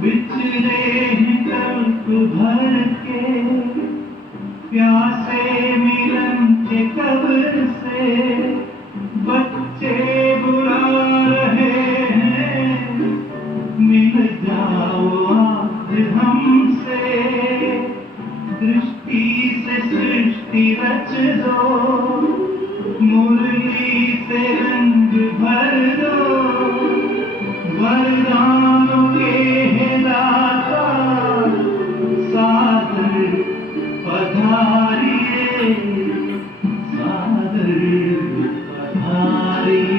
बिछड़े हैं कल्प भर के प्यासे मिलन के कब्र से, बच्चे बुला रहे हैं मिल जाओ आज हमसे, दृष्टि से सृष्टि रच दो, मुरली से रंग भर दो, वरदानों के है दाता सादर पधारिए, सादर पधारिए।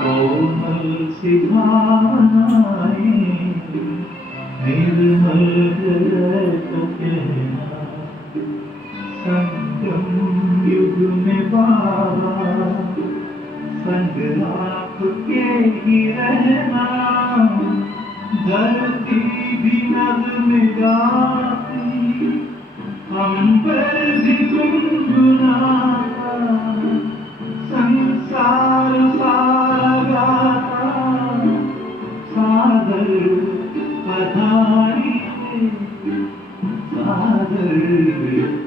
कोमल सी भावनाएं निर्मल हृदय को कहना, संगम युग में बाबा संग आपके ही रहना, धरती भी नज़्म गाती, अंबर भी गुनगुनाता, संसार सारा गाता, सादर पधारिए, सादर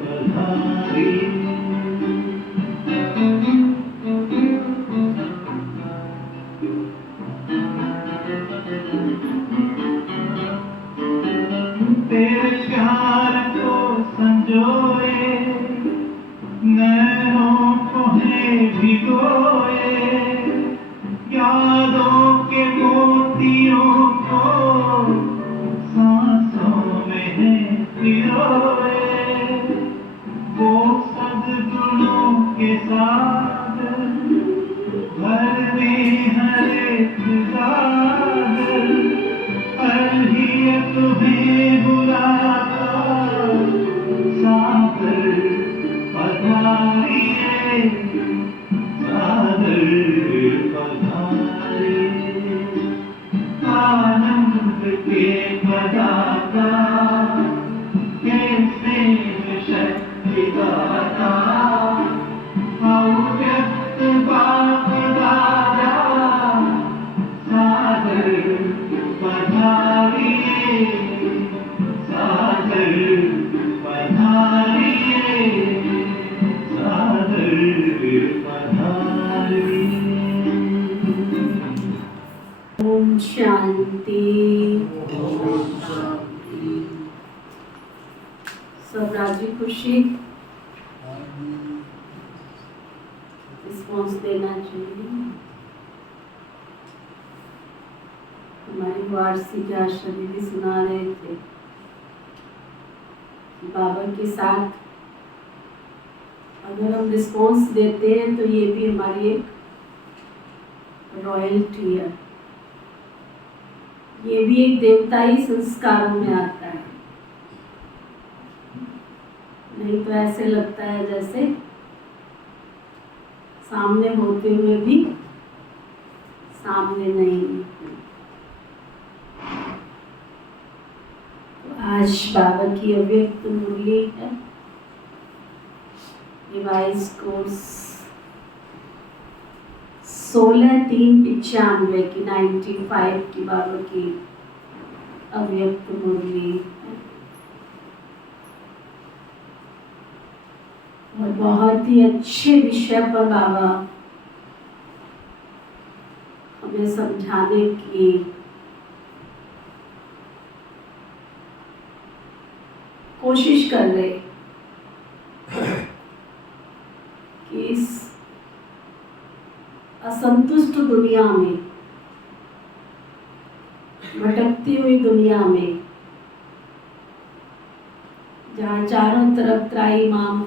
पधारिए। तेरे प्यार को संजोए, नैनों को है भिगोए, यादों के मोतियों को सांसों में है पिरोए, वो सद्गुणों के साथ घर में हर एक जागर, अर्हिय तुम्हें बुलाता, सादर पधारिए, सादर पधारिए। आनंद के प्रदाता, कैसे शक्ति दाता, अव्यक्त बाप दादा, सादर पधारिए, सादर पधारिए, सादर पधारिए। ओम शांति। सब राजी खुशी रिस्पॉन्स देना चाहिए। हमारी वारसी के आचार्य भी सुना रहे थे कि बाबा के साथ अगर हम रिस्पॉन्स देते हैं तो ये भी हमारी एक रॉयल्टी है, ये भी एक देवताई संस्कारों में आता है। नहीं तो ऐसे लगता है जैसे सामने होते हुए भी सामने नहीं। तो आज बाबा की अव्यक्त मुरली है, रिवाइज कोर्स 16/3/95 की 95 की बाबा की अव्यक्त मुरली है। और बहुत ही अच्छे विषय पर बाबा हमें समझाने की कोशिश कर रहे कि इस असंतुष्ट दुनिया में, भटकती हुई दुनिया में, जहाँ चारों तरफ त्राहिमाम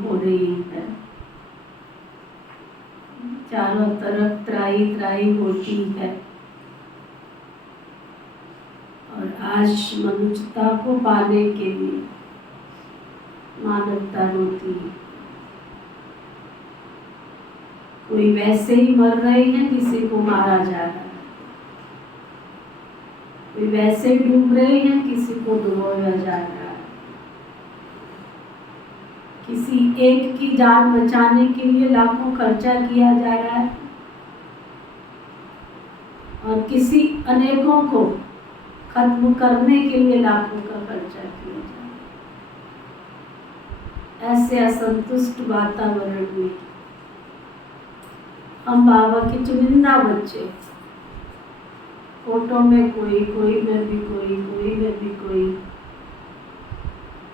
हो रही है, चारों तरफ त्राही होती है, और आज मनुष्यता को पाने के लिए मानवता रोती है। कोई वैसे ही मर रहे हैं किसी को मारा जा रहा है, कोई वैसे डूब रहे हैं, किसी को डुबोया जा रहा है, किसी एक की जान बचाने के लिए लाखों खर्चा किया जा रहा है और किसी अनेकों को खत्म करने के लिए लाखों का खर्चा किया जा रहा है। ऐसे असंतुष्ट वातावरण में हम बाबा के चुनिंदा बच्चे, फोटो में कोई, कोई में भी कोई, कोई में भी कोई,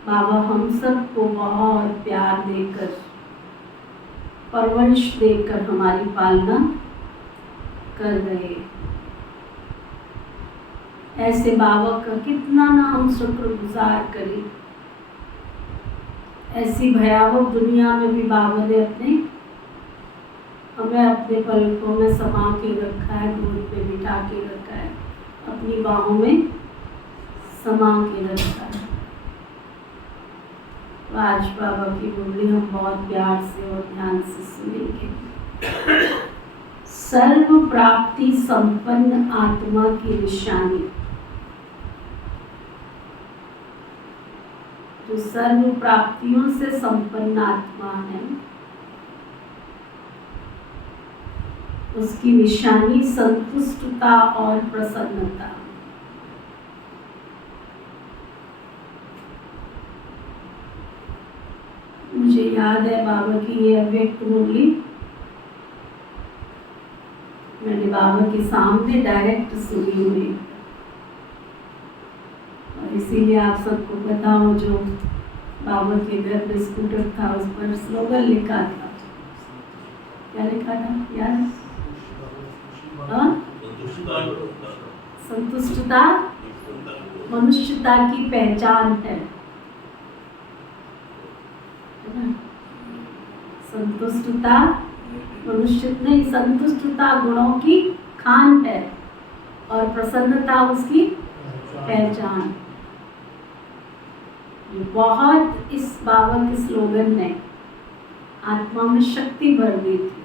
बाबा हम सबको बहुत प्यार देकर, परवरिश देकर हमारी पालना कर रहे। ऐसे बाबा का कितना ना हम शुक्रगुजार करें। ऐसी भयावह दुनिया में भी बाबा ने हमें अपने पलकों में समा के रखा है, गोद पे बिठा के रखा है, अपनी बाहों में समा के रखा है। आज बाबा की बोली हम बहुत प्यार से और ध्यान से सुनेंगे। सर्व प्राप्ति संपन्न आत्मा की निशानी। जो सर्व प्राप्तियों से संपन्न आत्मा है, उसकी निशानी संतुष्टता और प्रसन्नता। मुझे याद है बाबा की ये अव्यक्त मुरली मैंने बाबा के सामने डायरेक्ट सुनी हुई, और इसीलिए आप सबको पता हो जो बाबा के घर में स्कूटर था उस पर स्लोगन लिखा था। क्या लिखा था यार? संतुष्टता मनुष्यता की पहचान है। संतुष्टता मनुष्य नहीं, संतुष्टता गुणों की खान है और प्रसन्नता उसकी पहचान। बहुत इस बाबा के स्लोगन ने आत्मा में शक्ति भर दी थी।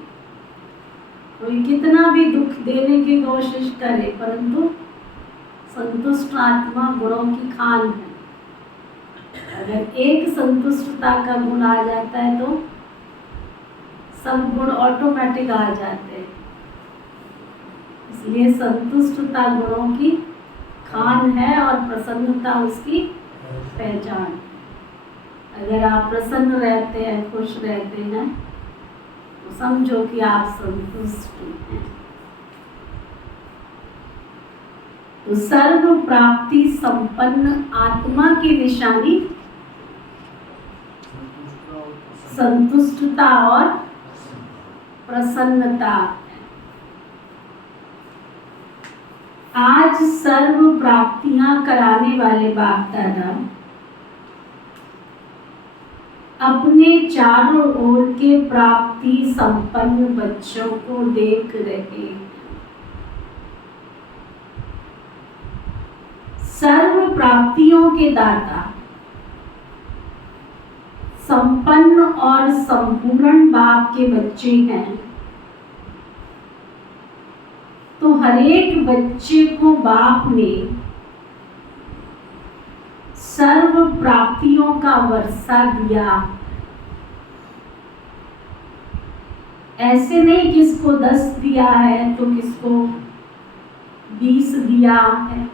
कोई कितना भी दुख देने की कोशिश करे, परंतु संतुष्ट आत्मा गुणों की खान है। अगर एक संतुष्टता का गुण आ जाता है तो सब गुण ऑटोमेटिक आ जाते हैं। इसलिए संतुष्टता गुणों की खान है और प्रसन्नता उसकी पहचान। अगर आप प्रसन्न रहते हैं, खुश रहते हैं, तो समझो कि आप संतुष्ट हैं। तो सर्व प्राप्ति संपन्न आत्मा की निशानी संतुष्टता और प्रसन्नता। आज सर्व प्राप्तियां कराने वाले बाप दादा अपने चारों ओर के प्राप्ति संपन्न बच्चों को देख रहे हैं। सर्व प्राप्तियों के दाता संपन्न और संपूर्ण बाप के बच्चे हैं, तो हर एक बच्चे को बाप ने सर्व प्राप्तियों का वर्षा दिया। ऐसे नहीं किसको 10 दिया है तो किसको 20 दिया है।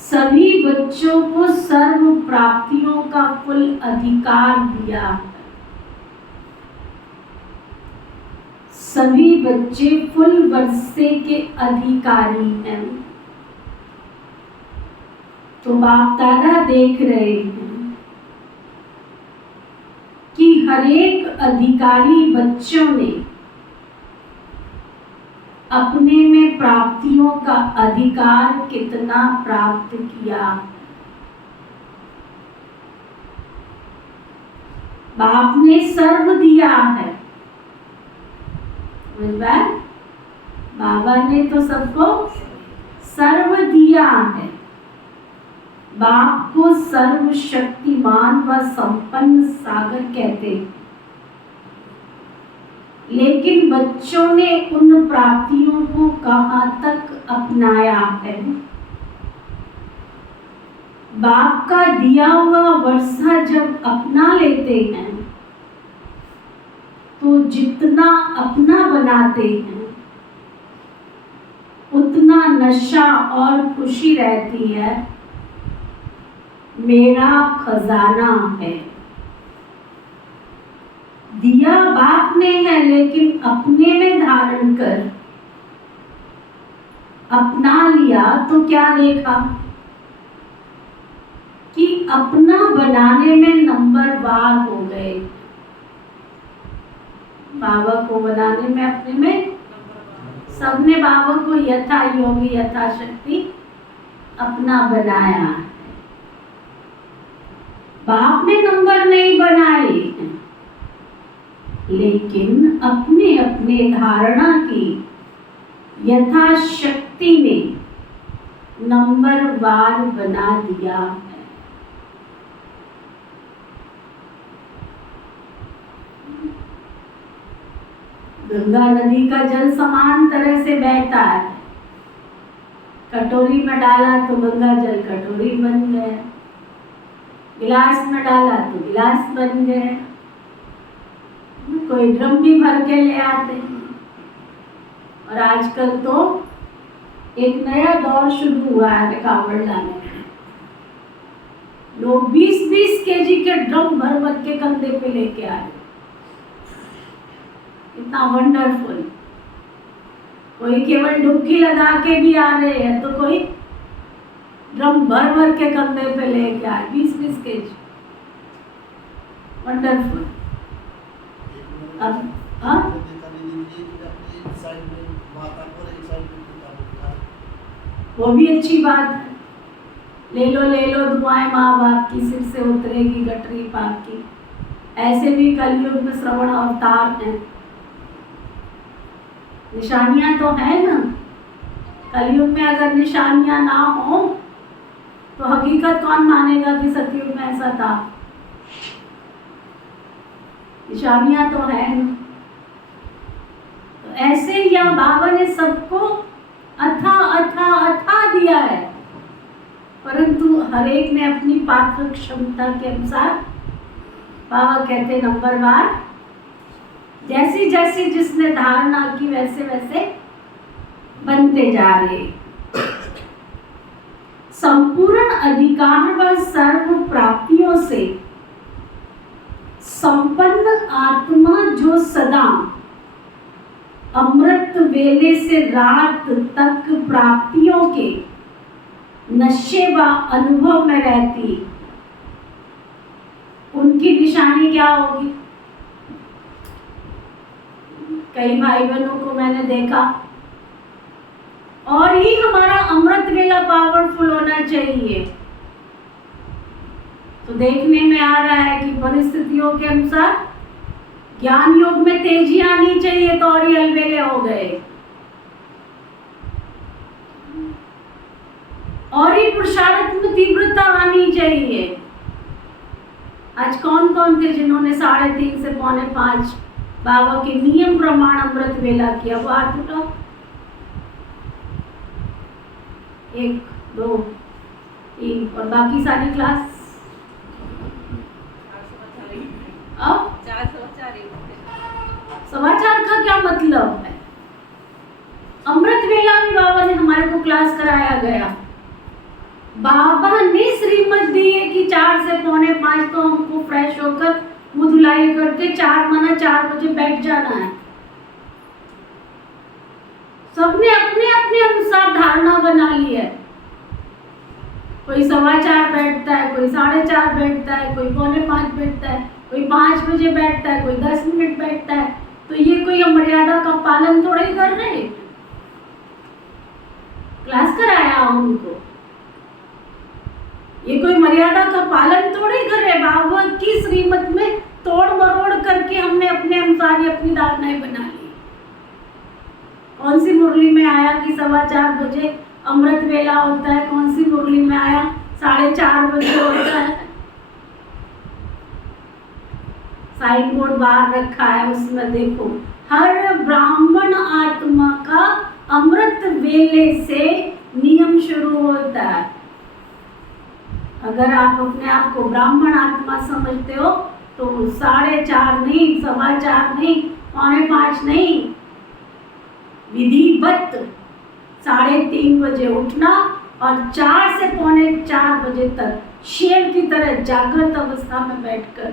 सभी बच्चों को सर्व प्राप्तियों का फुल अधिकार दिया। सभी बच्चे फुल वर्षे के अधिकारी हैं। तो बाप दादा देख रहे हैं कि हर एक अधिकारी बच्चों ने अपने में प्राप्तियों का अधिकार कितना प्राप्त किया। बाप ने सर्व दिया है। बाबा ने तो सबको सर्व दिया है। बाप को सर्वशक्तिमान व संपन्न सागर कहते हैं। लेकिन बच्चों ने उन प्राप्तियों को कहाँ तक अपनाया है? बाप का दिया हुआ वर्षा जब अपना लेते हैं तो जितना अपना बनाते हैं उतना नशा और खुशी रहती है। मेरा खजाना है, दिया बाप ने है, लेकिन अपने में धारण कर अपना लिया तो क्या देखा कि अपना बनाने में नंबरवार हो गए। बाबा को बनाने में, अपने में सबने बाबा को यथा योगी यथाशक्ति अपना बनाया है। बाप ने नंबर नहीं बनाए हैं, लेकिन अपने अपने धारणा की यथाशक्ति ने नंबरवार बना दिया है। गंगा नदी का जल समान तरह से बहता है। कटोरी में डाला तो गंगा जल कटोरी बन गया, गिलास में डाला तो गिलास बन गया। कोई ड्रम भी भर के ले आते हैं। और आजकल तो एक नया दौर शुरू हुआ है कावड़ लाने का। लोग 20-20 केजी के ड्रम भर भर के कंधे पे लेके आ रहे। इतना वंडरफुल। कोई केवल डुबकी लगा के भी आ रहे हैं, तो कोई ड्रम भर भर के कंधे पे लेके आ रहे, 20-20 केजी। वंडरफुल। अब वो भी अच्छी बात है। ले लो दुआएं माँ बाप की, सिर से उतरेगी गटरी पाप की। ऐसे भी कलयुग में श्रवण अवतार हैं। निशानियां तो है ना। कलयुग में अगर निशानियां ना हो तो हकीकत कौन मानेगा कि सतयुग में ऐसा था। निशानियां तो है ना। तो ऐसे यहाँ बाबा ने सबको अथा दिया है, परंतु हर एक ने अपनी पात्र क्षमता के अनुसार, बाबा कहते नंबरवार, जैसी जैसी जिसने धारणा की वैसे वैसे बनते जा रहे। संपूर्ण अधिकार व सर्व प्राप्तियों से संपन्न आत्मा जो सदा अमृत वेले से रात तक प्राप्तियों के नशे व अनुभव में रहती, उनकी निशानी क्या होगी? कई भाई बहनों को मैंने देखा, और ही हमारा अमृत वेला पावरफुल होना चाहिए, तो देखने में आ रहा है कि परिस्थितियों के अनुसार ज्ञान योग में तेजी आनी चाहिए, तो और ही अलबेले हो गए। और ही पुरुषार्थ में तीव्रता आनी चाहिए। आज कौन कौन थे जिन्होंने 3:30 से 4:45 बाबा के नियम प्रमाण अमृत वेला किया? वो हाथ उठाओ। 1, 2, 3 और बाकी सारी क्लास अब 4:15 का क्या मतलब है? अमृत वेला में बाबा ने हमारे को क्लास कराया गया। बाबा ने श्रीमत दी है कि 4 से 4:45 तो हमको फ्रेश होकर मुँह धुलाई करके 4 बजे बैठ जाना है। सबने अपने अपने अनुसार धारणा बना ली है। कोई 4:15 बैठता है, कोई 4:30 बैठता है, कोई 4:45 बैठता है, कोई 5 बजे बैठता है, कोई 10 मिनट बैठता है। तो ये कोई मर्यादा का पालन थोड़ा ही कर रहे। क्लास कराया उनको, ये कोई मर्यादा का पालन थोड़े कर रहे। बाबा की श्रीमत में तोड़ मरोड़ करके हमने अपने अनुसार ही अपनी धारणाएं बना ली। कौन सी मुरली में आया कि 4:15 बजे अमृत वेला होता है? कौन सी मुरली में आया 4:30 बजे होता है? साइन बोर्ड बाहर रखा है, उसमें देखो हर ब्राह्मण आत्मा का अमृत वेले से नियम शुरू होता है। अगर आप अपने आप को ब्राह्मण आत्मा समझते हो तो 4:30 नहीं, 4:15 नहीं, 4:45 नहीं, विधिवत 3:30 बजे उठना और 4 से 4:45 बजे तक शेर की तरह जागृत अवस्था में बैठकर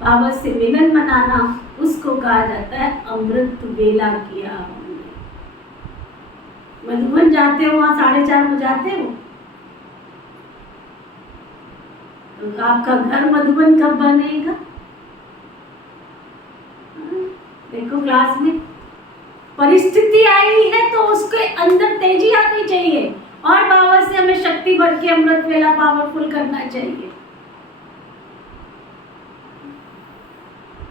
बाबा से मिलन मनाना, उसको कहा जाता है अमृत वेला किया हमने। मधुबन जाते हो, वहां 4:30 बजाते हो, तो आपका घर मधुबन कब बनेगा? देखो क्लास में परिस्थिति आई है तो उसके अंदर तेजी आनी चाहिए और बाबा से हमें शक्ति भर के अमृत वेला पावरफुल करना चाहिए।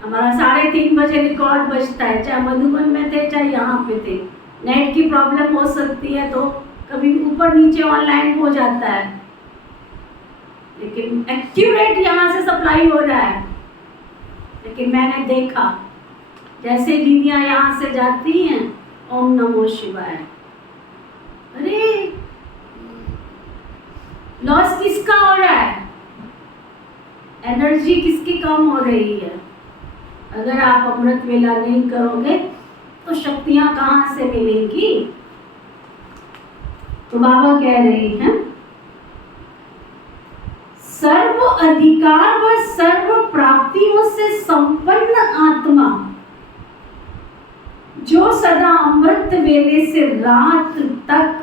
हमारा 3:30 बजे रिकॉर्ड बजता है, चाहे मधुबन में थे चाहे यहाँ पे थे। नेट की प्रॉब्लम हो सकती है तो कभी ऊपर नीचे ऑनलाइन हो जाता है, लेकिन एक्यूरेट यहाँ से सप्लाई हो रहा है। लेकिन मैंने देखा जैसे दीदियां यहाँ से जाती हैं, ओम नमो शिवाय, अरे लॉस किसका हो रहा है? एनर्जी किसकी कम हो रही है? अगर आप अमृत वेला नहीं करोगे तो शक्तियां कहाँ से मिलेंगी? तो बाबा कह रहे हैं सर्व अधिकार व सर्व प्राप्तियों से संपन्न आत्मा जो सदा अमृत वेले से रात तक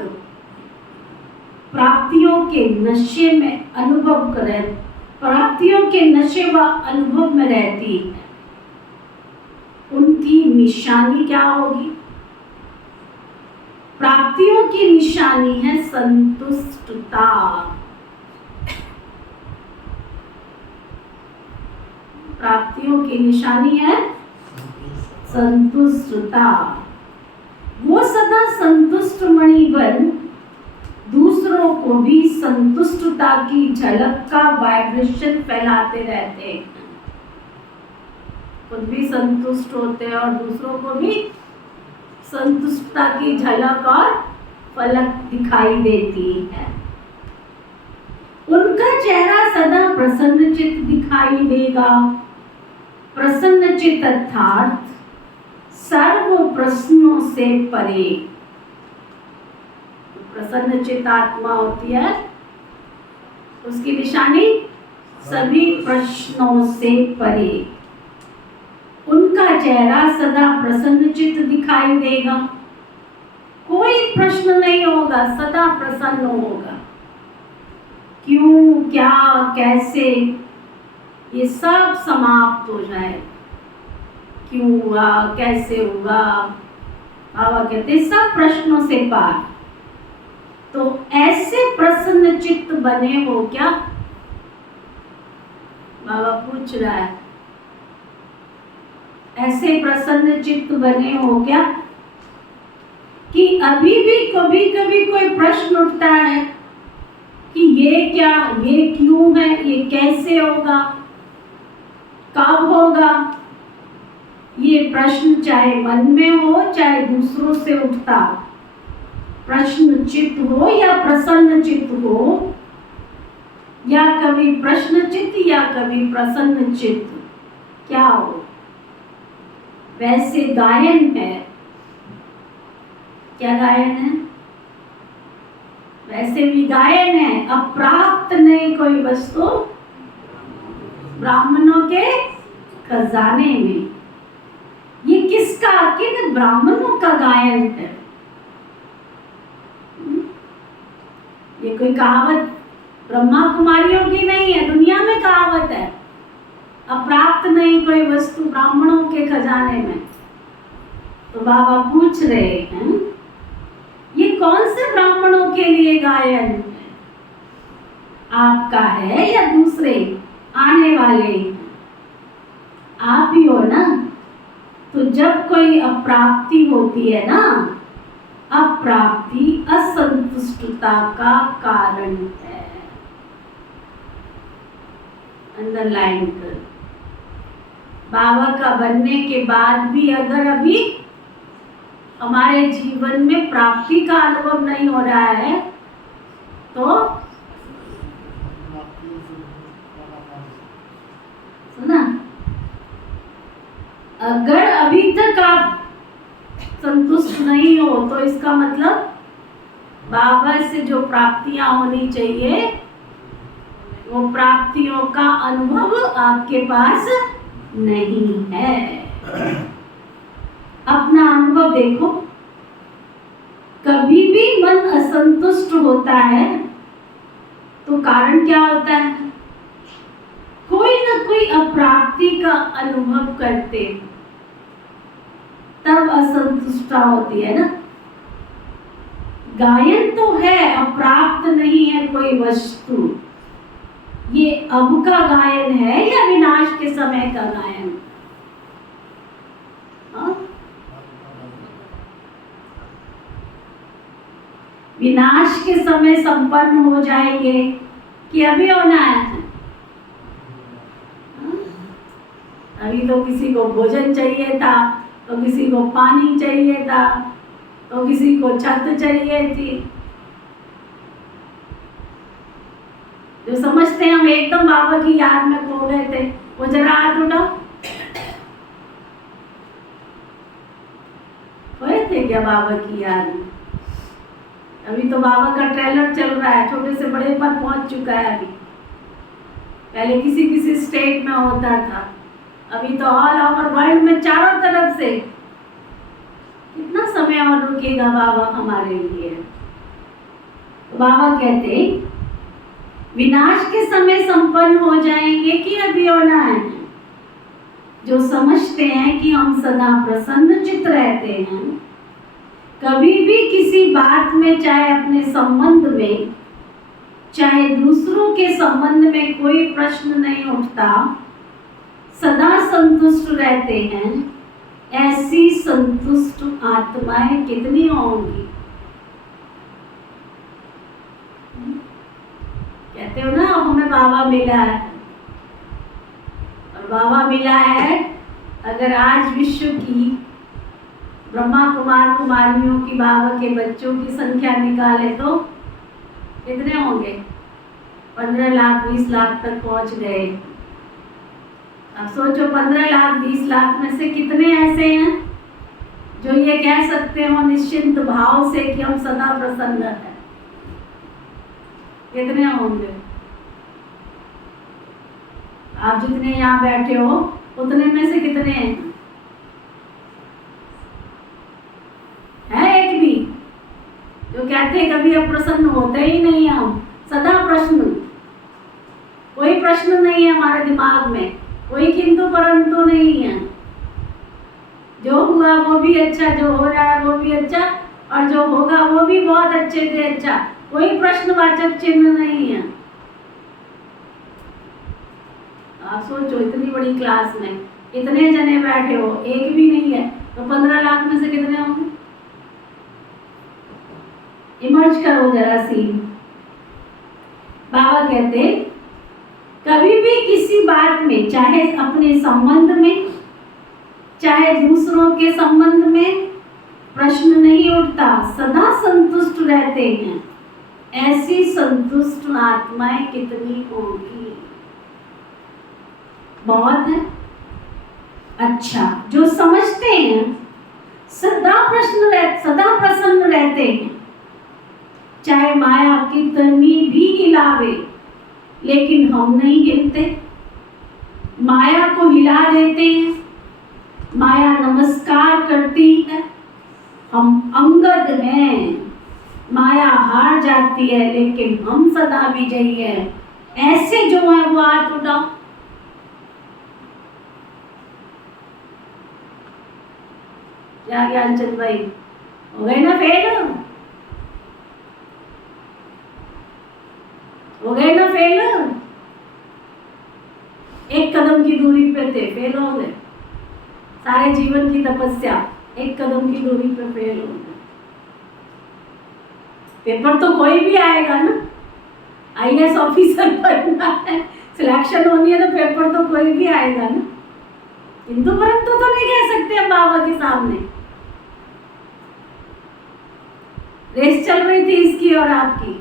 प्राप्तियों के नशे में अनुभव करे, प्राप्तियों के नशे व अनुभव में रहती है, उनकी निशानी क्या होगी? प्राप्तियों की निशानी है संतुष्टता। प्राप्तियों की निशानी है संतुष्टता। वो सदा संतुष्ट मणि बन दूसरों को भी संतुष्टता की झलक का वाइब्रेशन फैलाते रहते हैं। खुद भी संतुष्ट होते हैं और दूसरों को भी संतुष्टता की झलक और फलक दिखाई देती है। उनका चेहरा सदा प्रसन्नचित दिखाई देगा। प्रसन्नचित अर्थात सर्व प्रश्नों से परे। प्रसन्नचित आत्मा होती है, उसकी निशानी सभी प्रश्नों से परे। उनका चेहरा सदा प्रसन्नचित दिखाई देगा। कोई प्रश्न नहीं होगा, सदा प्रसन्न होगा। क्यों, क्या, कैसे, ये सब समाप्त हो जाए। क्यों हुआ, कैसे हुआ, बाबा कहते सब प्रश्नों से पार। तो ऐसे प्रसन्न चित्त बने हो क्या? बाबा पूछ रहा है, ऐसे प्रसन्न चित्त बने हो क्या कि अभी भी कभी कभी कोई प्रश्न उठता है कि ये क्या, ये क्यों है, ये कैसे होगा, कब होगा? ये प्रश्न चाहे मन में हो चाहे दूसरों से उठता, प्रश्न चित्त हो या प्रसन्न चित्त हो, या कभी प्रश्न चित्त या कभी प्रसन्न चित्त, क्या हो? वैसे गायन है। क्या गायन है? वैसे भी गायन है। अप्राप्त नहीं कोई वस्तु ब्राह्मणों के खजाने में। ये किसका, किन ब्राह्मणों का गायन है? ये कोई कहावत ब्रह्मा कुमारियों की नहीं है, दुनिया में कहावत है। अप्राप्त नहीं कोई वस्तु ब्राह्मणों के खजाने में। तो बाबा पूछ रहे हैं, ये कौन से ब्राह्मणों के लिए गायन है? आपका है या दूसरे आने वाले? आप ही हो ना। तो जब कोई अप्राप्ति होती है ना, अप्राप्ति असंतुष्टता का कारण है। अंडरलाइन कर। बाबा का बनने के बाद भी अगर अभी हमारे जीवन में प्राप्ति का अनुभव नहीं हो रहा है तो सुना, अगर अभी तक आप संतुष्ट नहीं हो तो इसका मतलब बाबा से जो प्राप्तियां होनी चाहिए वो प्राप्तियों का अनुभव आपके पास नहीं है। अपना अनुभव देखो, कभी भी मन असंतुष्ट होता है तो कारण क्या होता है? कोई ना कोई अप्राप्ति का अनुभव करते तब असंतुष्टता होती है ना। गायन तो है, अप्राप्त नहीं है कोई वस्तु। ये अब का गायन है या विनाश के समय का गायन? हाँ? विनाश के समय संपन्न हो जाएंगे कि अभी होना है? हाँ? अभी तो किसी को भोजन चाहिए था, तो किसी को पानी चाहिए था, तो किसी को छत चाहिए थी। जो समझते हैं हम एकदम बाबा की याद में खो गए थे, वो जरा हाथ उठाओ। खोए थे क्या बाबा की याद में? अभी तो बाबा का ट्रेलर चल रहा है, छोटे से बड़े पर पहुंच चुका है। अभी पहले किसी किसी स्टेट में होता था, अभी तो ऑल ओवर वर्ल्ड में चारों तरफ से। कितना समय और रुकेगा बाबा हमारे लिए? तो बाबा कहते विनाश के समय संपन्न हो जाएंगे कि अभी होना है? जो समझते हैं कि हम सदा प्रसन्न चित्त रहते हैं, कभी भी किसी बात में, चाहे अपने संबंध में चाहे दूसरों के संबंध में कोई प्रश्न नहीं उठता, सदा संतुष्ट रहते हैं, ऐसी संतुष्ट आत्माएं कितनी होंगी? कहते हो ना, अब हमें बाबा मिला है, और बाबा मिला है। अगर आज विश्व की ब्रह्मा कुमार कुमारियों की, बाबा के बच्चों की संख्या निकाले तो कितने होंगे? 15 लाख 20 लाख तक पहुंच गए। अब सोचो 15 लाख 20 लाख में से कितने ऐसे हैं जो ये कह सकते हो निश्चिंत भाव से कि हम सदा प्रसन्न हैं? कितने होंगे? आप जितने यहाँ बैठे हो उतने में से कितने हैं? है एक भी जो कहते हैं कभी अप्रसन्न होते ही नहीं हम, सदा प्रश्न, कोई प्रश्न नहीं है हमारे दिमाग में, कोई किंतु परंतु नहीं है। जो हुआ वो भी अच्छा, जो हो रहा है वो भी अच्छा, और जो होगा वो भी बहुत अच्छे से अच्छा। कोई प्रश्नवाचक चिन्ह नहीं है। आप सोचो, इतनी बड़ी क्लास में इतने जने बैठे हो, एक भी नहीं है, तो 15 लाख में से कितने होंगे? इमर्ज करो जरा सी। बाबा कहते कभी भी किसी बात में, चाहे अपने संबंध में चाहे दूसरों के संबंध में, प्रश्न नहीं उठता, सदा संतुष्ट रहते हैं। ऐसी संतुष्ट आत्माएं कितनी होगी? बहुत है। अच्छा, जो समझते हैं सदा प्रसन्न रहते हैं, चाहे माया कितनी भी हिलावे, लेकिन हम नहीं हिलते, माया को हिला देते हैं, माया नमस्कार करती है, हम अंगद हैं, माया हार जाती है लेकिन हम सदा विजयी हैं। ऐसे जो है वो हाथ उठाओ। क्या ज्ञानचंद भाई, हो गए ना फेल? हो गए ना फेल? एक कदम की दूरी पे थे, फेल हो गए। सारे जीवन की तपस्या एक कदम की दूरी पे फेल हो गए। पेपर तो कोई भी आएगा ना, IAS ऑफिसर बनना है, सिलेक्शन होनी है, तो पेपर तो कोई भी आएगा ना। किंतु परंतु तो नहीं कह सकते हम बाबा के सामने। रेस चल रही थी इसकी और आपकी,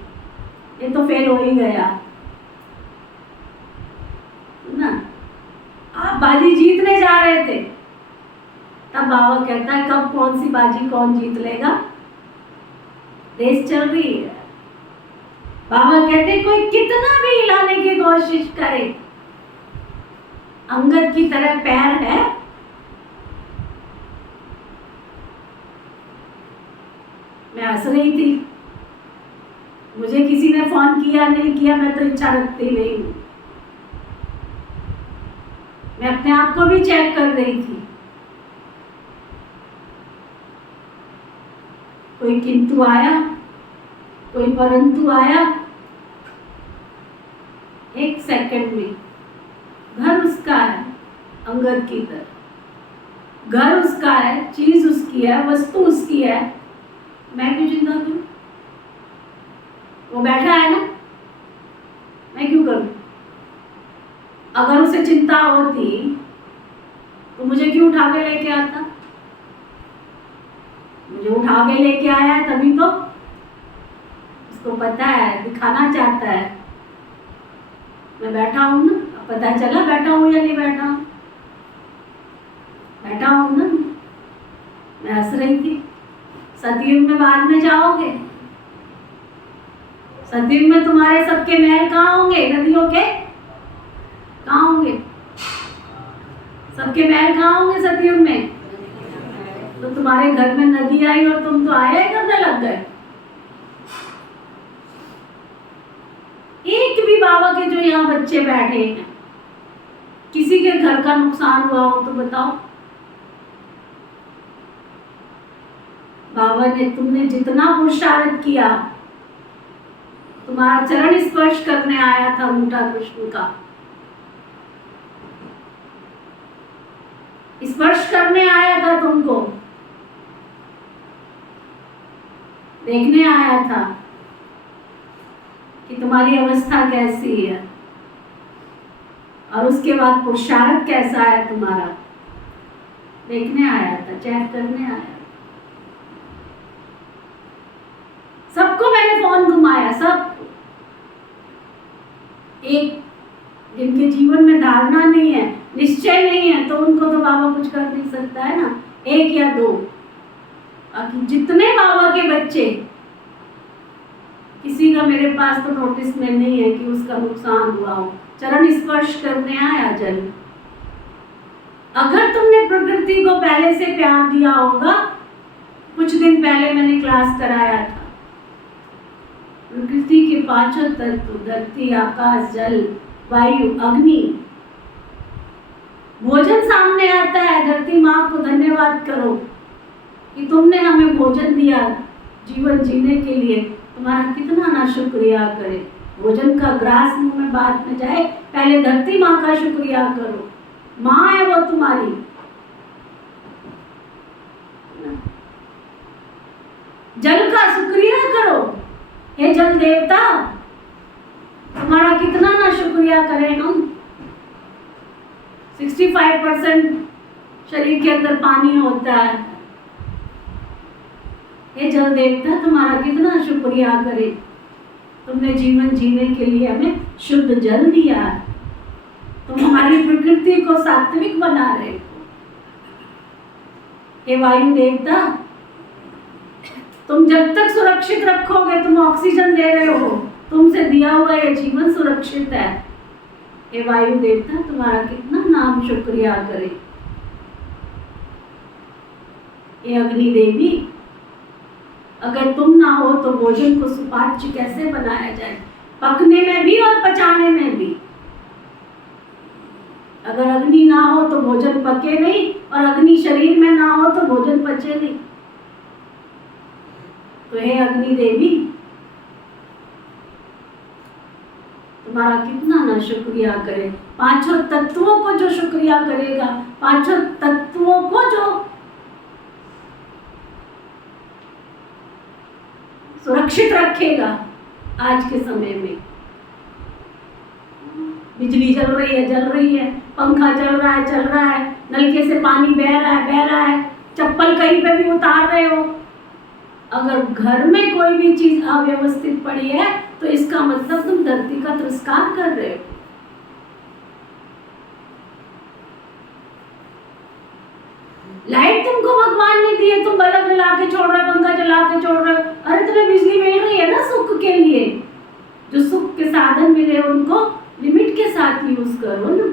ये तो फेल हो ही गया ना। आप बाजी जीतने जा रहे थे, तब बाबा कहता है कब कौन सी बाजी कौन जीत लेगा, रेस चल रही है। बाबा कहते कोई कितना भी हिलाने की कोशिश करे, अंगद की तरह पैर है, मैं हंस रही थी, मुझे किसी ने फोन किया नहीं किया, मैं तो इच्छा रखती नहीं हूं, मैं अपने आप को भी चेक कर रही थी। कोई किंतु आया, कोई परंतु आया, एक सेकंड में घर उसका है, अंगद की तरह घर उसका है, चीज उसकी है, वस्तु उसकी है, मैं क्यों चिंता करूं? वो बैठा है ना, मैं क्यों करूं? अगर उसे चिंता होती तो मुझे क्यों उठा के लेके आता? मुझे उठा के लेके आया है तभी तो, उसको पता है, दिखाना चाहता है मैं बैठा हूं ना। अब पता चला बैठा हूं या नहीं बैठा हूं, बैठा हूं ना। मैं हंस रही थी, सतयुग में बाद में जाओगे, सतयुग में तुम्हारे सबके महल कहाँ होंगे? नदियों के कहाँ होंगे? सबके महल कहाँ होंगे सतयुग में? तो तुम्हारे घर में नदी आई और तुम तो आए करने लग गए। एक भी बाबा के जो यहाँ बच्चे बैठे हैं, किसी के घर का नुकसान हुआ हो तो बताओ। बाबा ने, तुमने जितना पुरुषार्थ किया, तुम्हारा चरण स्पर्श करने आया था अंगूठा कृष्ण का, स्पर्श करने आया था तुमको, देखने आया था कि तुम्हारी अवस्था कैसी है, और उसके बाद पुरुषार्थ कैसा है तुम्हारा, देखने आया था, चेक करने आया। सबको मैंने फोन घुमाया, सब एक जिनके जीवन में धारणा नहीं है, निश्चय नहीं है, तो उनको तो बाबा कुछ कर नहीं सकता है ना, एक या दो। बाकी जितने बाबा के बच्चे, किसी का मेरे पास तो नोटिस में नहीं है कि उसका नुकसान हुआ हो, चरण स्पर्श करने आया जल। अगर तुमने प्रकृति को पहले से प्यार दिया होगा, कुछ दिन पहले मैंने क्लास कराया था, प्रकृति के पांचों तत्व, धरती, आकाश, जल, वायु, अग्नि, भोजन सामने आता है, धरती माँ को धन्यवाद करो कि तुमने हमें भोजन दिया जीवन जीने के लिए, तुम्हारा कितना ना शुक्रिया करे। भोजन का ग्रास मुंह में बाद में जाए, पहले धरती माँ का शुक्रिया करो, माँ है वो तुम्हारी। जल का शुक्रिया करो, हे जल देवता, तुम्हारा कितना ना शुक्रिया करें हम। 65% शरीर के अंदर पानी होता है, हे जल देवता, तुम्हारा कितना शुक्रिया करे, तुमने जीवन जीने के लिए हमें शुद्ध जल दिया, तुम हमारी प्रकृति को सात्विक बना रहे हो। हे वायु देवता, तुम जब तक सुरक्षित रखोगे, तुम ऑक्सीजन दे रहे हो, तुमसे दिया हुआ ये जीवन सुरक्षित है। हे वायु देवता, तुम्हारा कितना नाम शुक्रिया करे। हे अग्नि देवी, अगर तुम ना हो तो भोजन को सुपाच्य कैसे बनाया जाए, पकने में भी और पचाने में भी। अगर अग्नि ना हो तो भोजन पके नहीं, और अग्नि शरीर में ना हो तो भोजन पचे नहीं। तो हे अग्नि देवी, तुम्हारा कितना ना शुक्रिया करे। पांचों तत्वों को जो शुक्रिया करेगा, पांचों तत्वों को जो सुरक्षित रखेगा। आज के समय में बिजली जल रही है, पंखा चल रहा है, नलके से पानी बह रहा है, चप्पल कहीं पे भी उतार रहे हो, अगर घर में कोई भी चीज अव्यवस्थित पड़ी है तो इसका मतलब तुम धरती का तिरस्कार कर रहे हो। लाइट तुमको भगवान ने दी है, तुम बल्ब जला के छोड़ रहे हो, पंखा जला के छोड़ रहे हो, अरे तुम्हें बिजली मिल रही है ना सुख के लिए। जो सुख के साधन मिले उनको लिमिट के साथ यूज करो ना।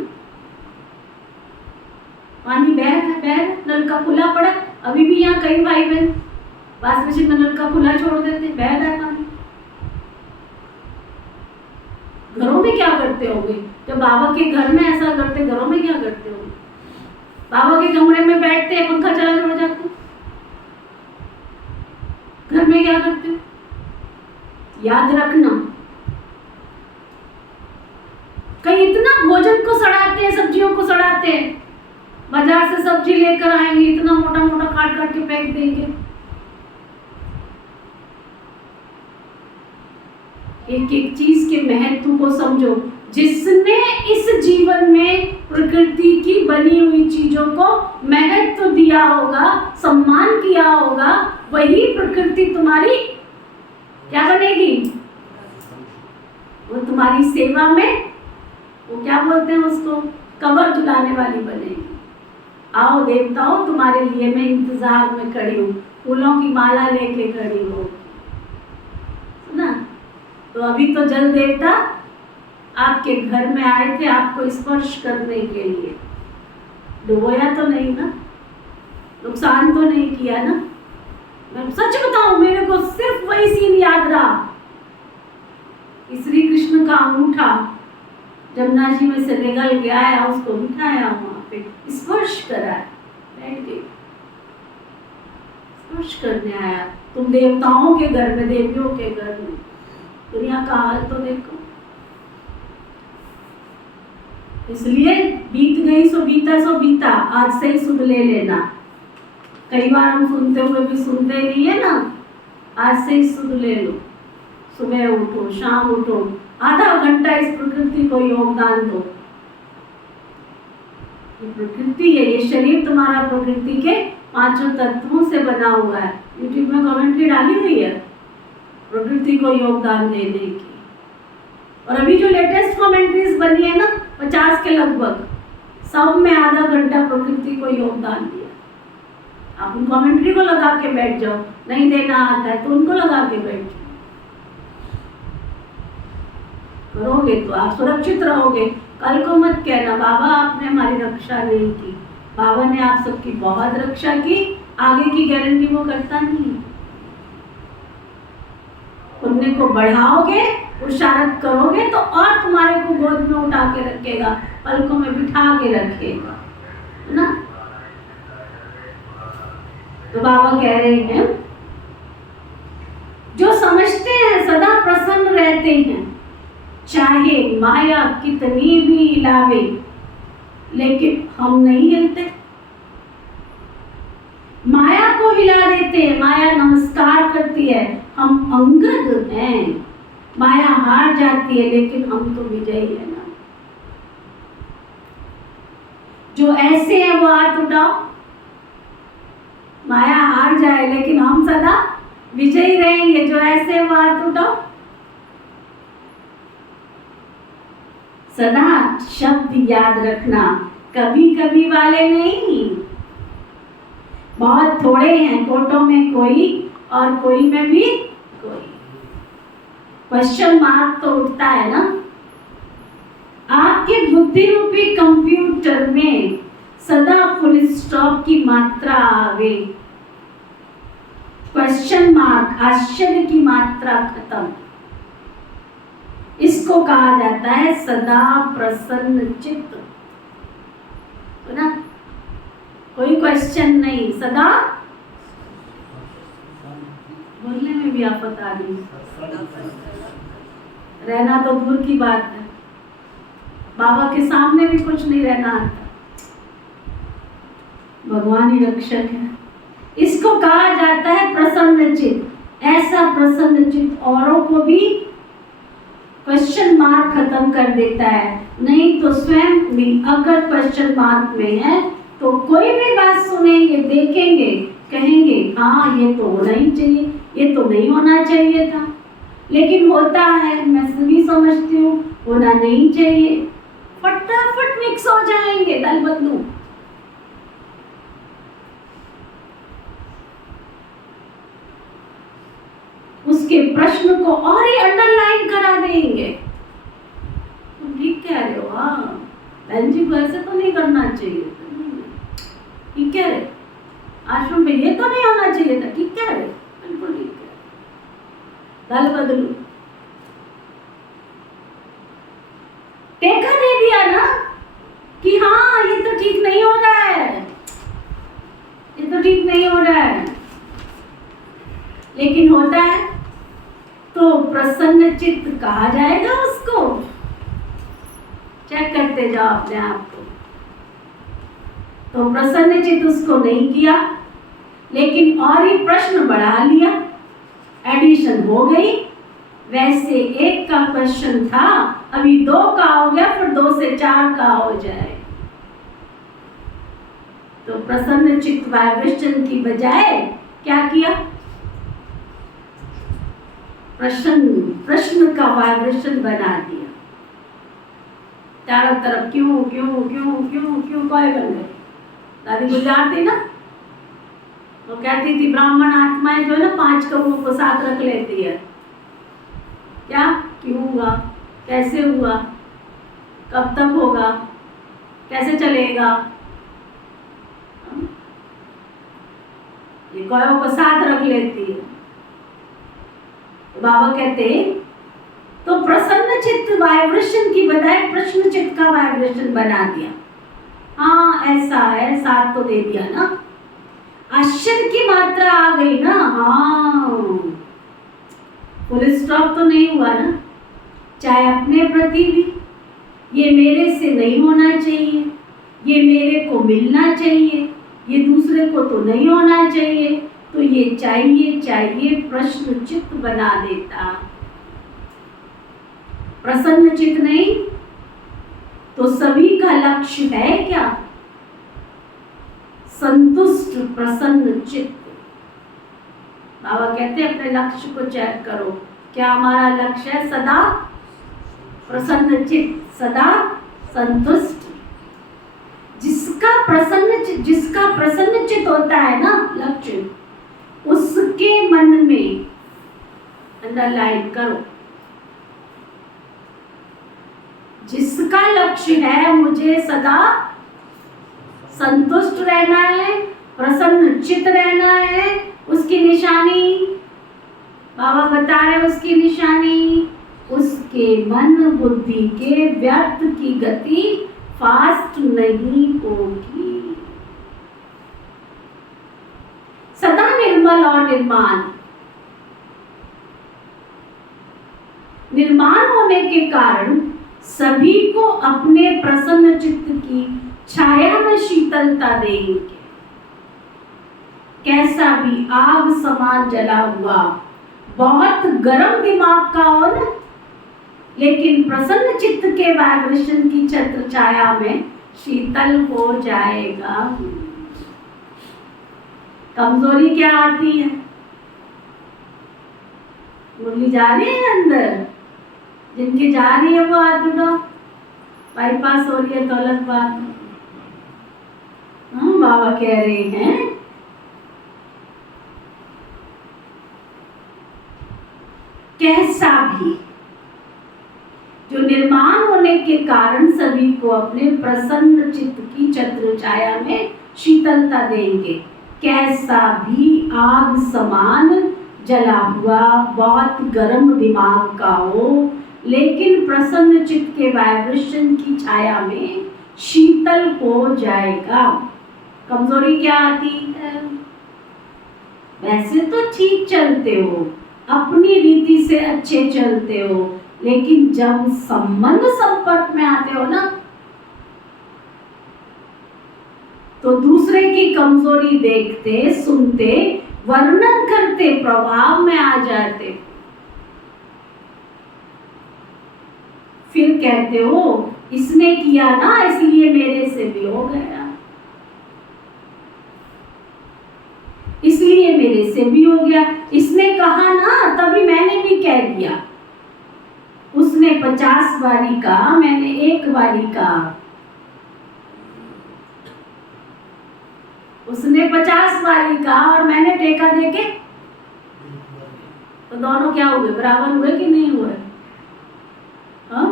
पानी बह नल का खुला पड़ा, अभी भी यहाँ कई भाई बहन वाश मशीन में नल का खुला छोड़ देते, बह रहा है पानी। घरों में क्या करते होंगे? जब बाबा के घर में ऐसा करते, घरों में क्या करते होंगे? बाबा के कमरे में बैठते हैं, पंखा चला छोड़ जाते, घर में क्या करते हो? याद रखना, कहीं इतना भोजन को सड़ाते हैं, सब्जियों को सड़ाते हैं, बाजार से सब्जी लेकर आएंगे, इतना मोटा मोटा काट काट के फेंक देंगे। एक एक चीज के महत्व को समझो। जिसने इस जीवन में प्रकृति की बनी हुई चीजों को महत्व दिया होगा, सम्मान किया होगा, वही प्रकृति तुम्हारी क्या बनेगी? वो तुम्हारी सेवा में, वो क्या बोलते हैं उसको, कवर झुलाने वाली बनेगी। आओ देवताओं, तुम्हारे लिए मैं इंतजार में खड़ी हूँ, फूलों की माला लेके खड़ी हूँ। सुना? तो अभी तो जल देवता आपके घर में आए थे आपको स्पर्श करने के लिए। डुबोया तो नहीं ना, नुकसान तो नहीं किया ना? मैं सच बताऊं, मेरे को सिर्फ वही सीन याद रहा। श्री कृष्ण का अंगूठा जमुना जी में से निकल के आया, उसको बिठाया वहां पे, स्पर्श कराया, बैठ गई, स्पर्श करने आया। तुम देवताओं के घर में, देवियों के घर में, दुनिया का हाल तो देखो। इसलिए बीत गई सो बीता, आज से ही सुध ले लेना। कई बार हम सुनते हुए भी सुनते नहीं है ना, आज से ही सुध ले लो। सुबह उठो, शाम उठो, आधा घंटा इस प्रकृति को योगदान दो। ये प्रकृति है, ये शरीर तुम्हारा प्रकृति के 5 तत्वों से बना हुआ है। यूट्यूब में कमेंट्री डाली हुई है प्रकृति को योगदान देने की। और अभी जो लेटेस्ट कमेंट्रीज बनी है ना 50 के लगभग, सब में आधा घंटा प्रकृति को योगदान दिया। आप उन कमेंट्री को लगा के बैठ जाओ, नहीं देना आता है तो उनको लगा के बैठ जाओ, करोगे तो आप सुरक्षित रहोगे। कल को मत कहना बाबा आपने हमारी रक्षा नहीं की। बाबा ने आप सबकी बहुत रक्षा की, आगे की गारंटी वो करता नहीं। पुण्य को बढ़ाओगे, पुरुषार्थ करोगे तो और तुम्हारे को गोद में उठा के रखेगा, पलकों में बिठा के रखेगा, है ना? तो बाबा कह रहे हैं जो समझते हैं सदा प्रसन्न रहते हैं, चाहे माया कितनी भी हिलावे, लेकिन हम नहीं हिलते। माया को हिला देते हैं, माया नमस्कार करती है, हम अंगद हैं। माया हार जाती है लेकिन हम तो विजयी है ना। जो ऐसे है वो हाथ उठाओ। माया हार जाए लेकिन हम सदा विजयी रहेंगे। जो ऐसे वो हाथ उठाओ। सदा शब्द याद रखना, कभी कभी वाले नहीं। बहुत थोड़े हैं, कोटों में कोई और कोई में भी कोई। क्वेश्चन मार्क तो उठता है ना। आपके बुद्धि रूपी कंप्यूटर में सदा फुल स्टॉप की मात्रा आवे, क्वेश्चन मार्क आश्चर्य की मात्रा खत्म। इसको कहा जाता है सदा प्रसन्न चित्त, है ना? कोई क्वेश्चन नहीं, सदा बोलने में भी आफत आ रही, रहना तो दूर की बात है। बाबा के सामने भी कुछ नहीं रहना आता, भगवान ही रक्षक है। इसको कहा जाता है प्रसन्न चित्त। ऐसा प्रसन्न चित्त औरों को भी क्वेश्चन मार्क खत्म कर देता है। नहीं तो स्वयं भी अगर क्वेश्चन मार्क में है तो कोई भी बात सुनेंगे, देखेंगे, कहेंगे हाँ ये तो होना ही चाहिए, ये तो नहीं होना चाहिए था, लेकिन होता है, मैं भी समझती हूँ होना नहीं चाहिए। फटाफट मिक्स हो जाएंगे दल बंधु। उसके प्रश्न को और ही अंडरलाइन करा देंगे। तुम ठीक कह रहे हो, हाँ बहन जी को ऐसे तो नहीं करना चाहिए था, ठीक कह रहे, आश्रम में ये तो नहीं होना चाहिए था, ठीक कह रहे, बिल्कुल ठीक कह रहे। दल बदलू, टेका दे दिया ना कि हाँ ये तो ठीक नहीं हो रहा है, ये तो ठीक नहीं हो रहा है, लेकिन होता है तो प्रसन्न चित्त कहा जाएगा उसको। चेक करते जाओ अपने आप को। तो प्रसन्न चित्त उसको नहीं किया, लेकिन और ही प्रश्न बढ़ा लिया, एडिशन हो गई। वैसे एक का क्वेश्चन था, अभी 2 का हो गया, फिर 2 से 4 का हो जाए। तो प्रसन्न चित्त वाइब्रेशन की बजाय क्या किया, प्रश्न का वाइब्रेशन बना दिया। चारों तरफ क्यों क्यों क्यों क्यों क्यों कोई बन गए। दादी गुजराती ना, वो कहती थी ब्राह्मण आत्माएं जो है ना 5 कौओं को साथ रख लेती है। क्या, क्यों हुआ, कैसे हुआ, कब तक होगा, कैसे चलेगा, ये कौओं को साथ रख लेती है। तो बाबा कहते तो प्रसन्न चित्त वाइब्रेशन की बजाय प्रश्न चित्त का वाइब्रेशन बना दिया। हाँ ऐसा है, साथ तो दे दिया ना, आश्चर्य की मात्रा आ गई ना। हाँ फुल स्टॉप तो नहीं हुआ ना, चाहे अपने प्रति भी, ये मेरे से नहीं होना चाहिए, ये मेरे को मिलना चाहिए, ये दूसरे को तो नहीं होना चाहिए, तो ये चाहिए चाहिए प्रश्न चित्त बना देता। प्रसन्न चित्त नहीं तो सभी का लक्ष्य है क्या, संतुष्ट प्रसन्न चित्त। बाबा कहते हैं अपने लक्ष्य को चेक करो, क्या हमारा लक्ष्य है सदा प्रसन्न चित्त, सदा संतुष्ट। जिसका प्रसन्न चित्त होता है ना लक्ष्य, उसके मन में अंडरलाइन करो, जिसका लक्ष्य है मुझे सदा संतुष्ट रहना है, प्रसन्न चित्त रहना है, उसकी निशानी बाबा बता रहे, उसकी निशानी उसके मन बुद्धि के व्यर्थ की गति फास्ट नहीं होगी, सदा निर्मल और निर्माण होने के कारण सभी को अपने प्रसन्न चित्त की छाया में शीतलता देंगे। कैसा भी आग समान जला हुआ बहुत गर्म दिमाग का हो ना, लेकिन प्रसन्न चित्त के वाइब्रेशन की छत्र छाया में शीतल हो जाएगा। कमजोरी क्या आती है, मुरली जा रही है अंदर, जिनकी जा रही है वो हाथ उठाओ, बाईपास हो रही है तो अलग बात। बाबा कह रहे हैं कैसा भी जो निर्माण होने के कारण सभी को अपने प्रसन्न चित्त की छत्र छाया में शीतलता देंगे। कैसा भी आग समान जला हुआ बहुत गर्म दिमाग का हो, लेकिन प्रसन्न चित्त के वाइब्रेशन की छाया में शीतल हो जाएगा। कमजोरी क्या आती है, वैसे तो ठीक चलते हो, अपनी रीति से अच्छे चलते हो, लेकिन जब संबंध संपर्क में आते हो ना, तो दूसरे की कमजोरी देखते सुनते वर्णन करते प्रभाव में आ जाते, फिर कहते हो इसने किया ना इसलिए मेरे से भी हो गया, इसलिए मेरे से भी हो गया। इसने कहा ना, तभी मैंने भी कह दिया। उसने 50 बारी कहा, मैंने 1 बारी कहा। उसने 50 बारी कहा और मैंने टेका देके, तो दोनों क्या हुए? बराबर हुए कि नहीं हुए? हाँ?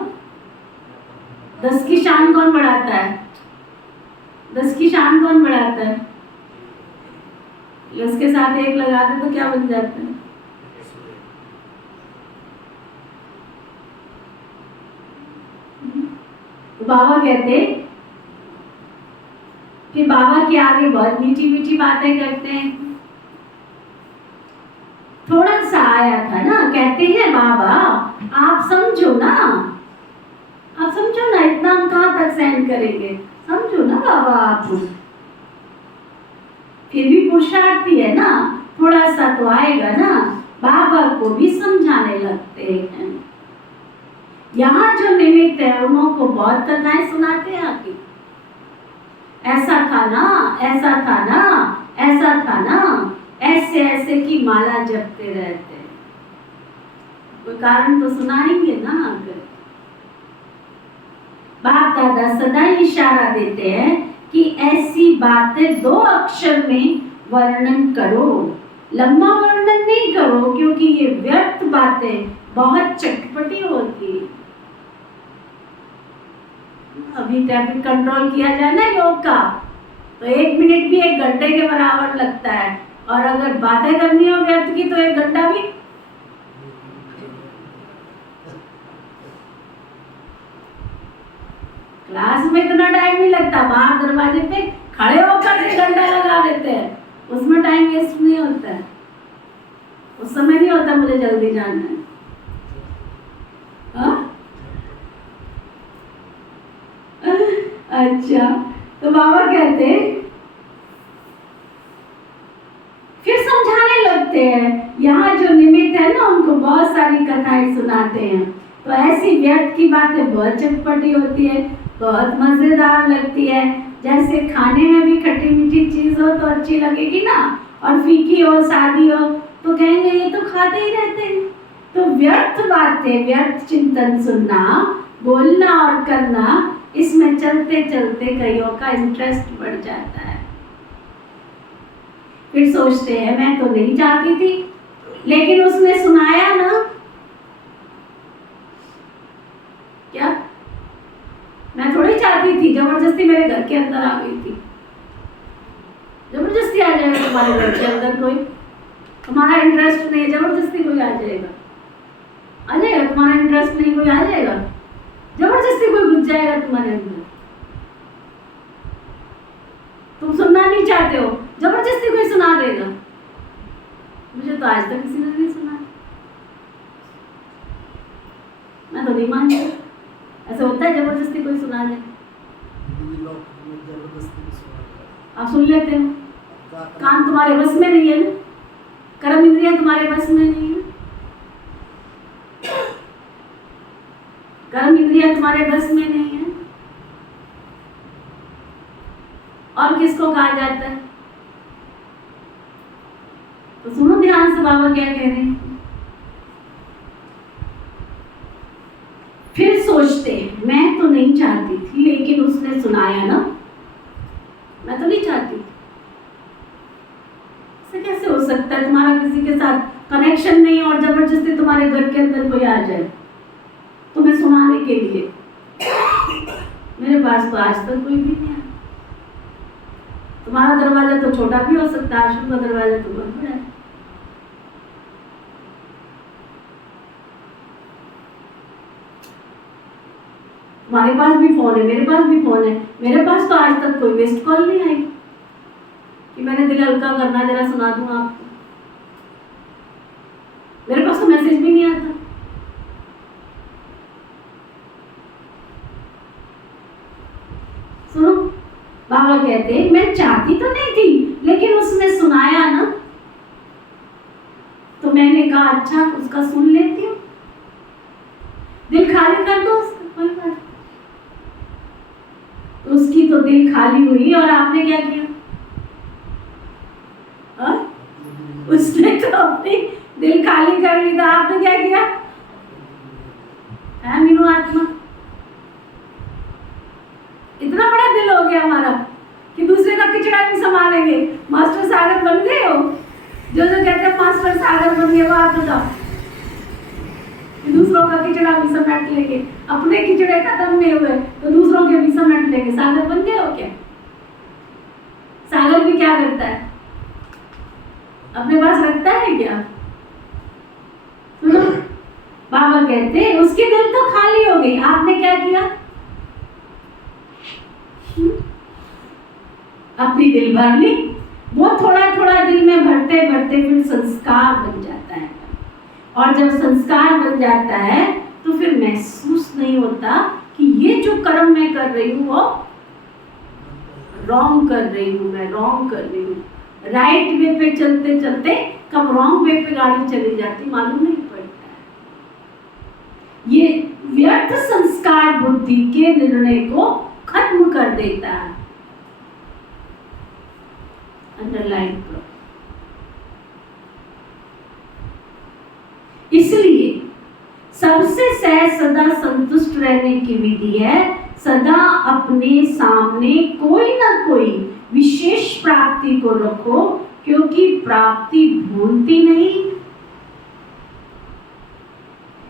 10 की शान कौन बढ़ाता है? 10 की शान कौन बढ़ाता है? उसके साथ 1 लगा दे तो क्या बन जाता है? तो बाबा कहते कि बाबा के आगे बहुत मीठी मीठी बातें करते हैं। थोड़ा सा आया था ना, कहते हैं बाबा आप समझो ना, आप समझो ना, इतना हम कहाँ तक सहन करेंगे, समझो ना बाबा आप। फिर भी पुरुषार्थी है ना, थोड़ा सा तो आएगा ना, बाबा को भी समझाने लगते हैं। यहाँ जो निमित्त है उनको बहुत कथाएं सुनाते हैं आके, ऐसा था ना, ऐसा था ना, ऐसा था ना, ऐसे ऐसे की माला जपते रहते हैं। कोई कारण तो सुनाएंगे ना आकर। बाप दादा सदा इशारा देते हैं कि ऐसी बातें 2 अक्षर में वर्णन करो, लंबा वर्णन नहीं करो, क्योंकि ये व्यर्थ बातें बहुत चटपटी होती है। अभी ट्रैफिक कंट्रोल किया जाए ना योग का, तो 1 मिनट भी 1 घंटे के बराबर लगता है, और अगर बातें करनी हो व्यर्थ की तो 1 घंटा भी। क्लास में इतना टाइम नहीं लगता, बाहर दरवाजे पे खड़े होकर 1 घंटा लगा देते हैं, उसमें टाइम वेस्ट नहीं होता है। उस समय नहीं होता मुझे जल्दी जाना है। हाँ? अच्छा, तो बाबा कहते फिर समझाने लगते हैं। यहाँ जो निमित्त है ना उनको बहुत सारी कथाएं सुनाते हैं। तो ऐसी व्यर्थ की बातें बहुत चटपटी होती है, बहुत मजेदार लगती है। जैसे खाने में भी खट्टी मीठी चीज हो तो अच्छी लगेगी ना, और फीकी हो, सादी हो तो कहेंगे ये तो खाते ही रहते हैं। तो व्यर्थ बातें, व्यर्थ चिंतन सुनना, बोलना और करना, इसमें चलते चलते कईयों का इंटरेस्ट बढ़ जाता है। फिर सोचते हैं मैं तो नहीं चाहती थी, लेकिन उसने सुनाया ना। क्या मैं थोड़ी चाहती थी, जबरदस्ती मेरे घर के अंदर आ गई थी। जबरदस्ती आ जाएगा तुम्हारे घर के अंदर कोई, तुम्हारा इंटरेस्ट नहीं, जबरदस्ती कोई आ जाएगा, आ जाएगा। तुम्हारा इंटरेस्ट नहीं, कोई आ जाएगा, जबरदस्ती कोई घुस जाएगा तुम्हारे अंदर। तुम सुनना नहीं चाहते हो, जबरदस्ती कोई सुना देगा। मुझे तो आज तक किसी ने नहीं सुना, मैं तो नहीं मानती। ऐसा होता है जबरदस्ती कोई सुना दे? आप सुन लेते हो, कान तुम्हारे बस में नहीं है ना, कर्म इंद्रियां तुम्हारे बस में नहीं है, कर्म इंद्रियां तुम्हारे बस में नहीं है। और किसको कहा जाता है? तो सुनो ध्यान से बाबा क्या कह रहे हैं। फिर सोचते हैं मैं तो नहीं चाहती थी, लेकिन उसने सुनाया ना, मैं तो नहीं चाहती। ऐसे कैसे हो सकता है? तुम्हारा किसी के साथ कनेक्शन नहीं और जबरदस्ती तुम्हारे घर के अंदर कोई आ जाए तुम्हें सुनाने के लिए। मेरे पास तो आज तक कोई भी नहीं आया। तुम्हारा दरवाजा तो छोटा भी हो सकता है, आश्रम का दरवाजा तो बहुत बड़ा है। तुम्हारे पास भी फोन है, मेरे पास भी फोन है। मेरे पास तो आज तक कोई वेस्ट कॉल नहीं आई कि मैंने दिल हल्का करना जरा सुना दूं आपको। मेरे पास तो मैसेज भी नहीं आता। सुनो, बाबा कहते हैं मैं चाहती तो नहीं थी, लेकिन उसने सुनाया ना, तो मैंने कहा अच्छा उसका सुन लेती हूँ, दिल खाली कर दो उसका, कोई बात। उसकी तो दिल खाली हुई और आपने क्या किया? अपनी दिल खाली कर ली, तो आपने क्या किया है मीनू आत्मा? इतना बड़ा दिल हो गया हमारा कि दूसरे का किचड़ा भी संभालेंगे। मास्टर सागर बन गए हो? जो कहते हैं मास्टर सागर बन गए, वो आप बताओ। दूसरों का किचड़ा भी समेट लेंगे, अपने किचड़े खत्म नहीं हुए तो दूसरों के भी समेट लेंगे। सागर बन गए हो क्या? सागर भी क्या करता है? अपने पास रखता है क्या? सुनो, बाबा कहते हैं उसकी दिल तो खाली हो गई, आपने क्या किया? अपनी दिल भर ली। वो थोड़ा थोड़ा दिल में भरते भरते फिर संस्कार बन जाता है, और जब संस्कार बन जाता है तो फिर महसूस नहीं होता कि ये जो कर्म मैं कर रही हूँ वो रॉन्ग कर रही हूँ, मैं रॉन्ग कर रही हूँ। राइट वे पे चलते चलते कब रॉन्ग वे पे गाड़ी चली जाती मालूम नहीं पड़ता है। ये व्यर्थ संस्कार बुद्धि के निर्णय को खत्म कर देता है। अंडरलाइन करो। इसलिए सबसे सहज सदा संतुष्ट रहने की विधि है सदा अपने सामने कोई ना कोई विशेष प्राप्ति को रखो, क्योंकि प्राप्ति भूलती नहीं।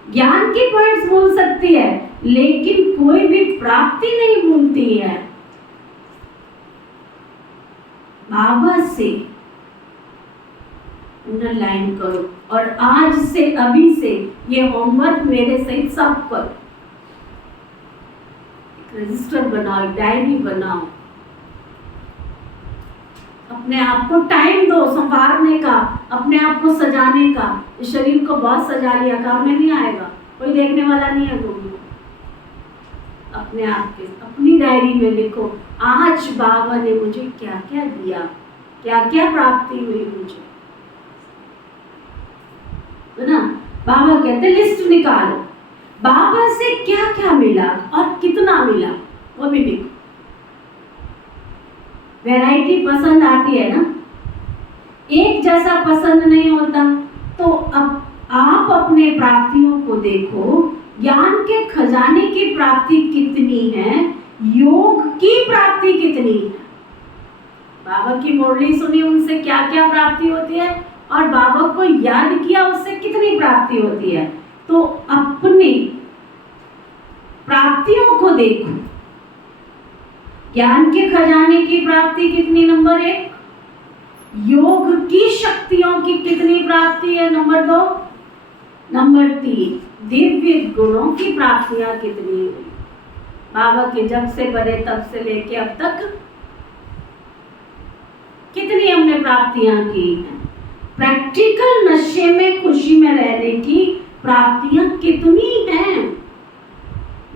ज्ञान की पॉइंट्स भूल सकती है लेकिन कोई भी प्राप्ति नहीं भूलती है। बाबा से अंडरलाइन करो, और आज से अभी से ये होमवर्क मेरे सहित सब करो। रजिस्टर बनाओ, डायरी बनाओ, अपने आप को टाइम दो संवारने का, अपने आप को सजाने का। इस शरीर को बहुत सजा लिया, काम में नहीं आएगा, कोई देखने वाला नहीं है तुमको। अपने आप के अपनी डायरी में लिखो, आज बाबा ने मुझे क्या क्या दिया, क्या क्या प्राप्ति हुई मुझे, है ना। बाबा कहते लिस्ट निकालो, बाबा से क्या क्या मिला और कितना मिला वो भी लिखो। वैरायटी पसंद आती है ना, एक जैसा पसंद नहीं होता। तो अब आप अपने प्राप्तियों को देखो, ज्ञान के खजाने की प्राप्ति कितनी है, योग की प्राप्ति कितनी है। बाबा की मुरली सुनी, उनसे क्या क्या प्राप्ति होती है, और बाबा को याद किया उससे कितनी प्राप्ति होती है। तो अपनी प्राप्तियों को देखो। ज्ञान के खजाने की प्राप्ति कितनी, नंबर 1। योग की शक्तियों की कितनी प्राप्ति है, नंबर 2। नंबर 3, दिव्य गुणों की प्राप्तियां कितनी हुई। बाबा के जब से बने तब से लेके अब तक कितनी हमने प्राप्तियां की हैं। प्रैक्टिकल नशे में खुशी में रहने की प्राप्तियां कितनी हैं,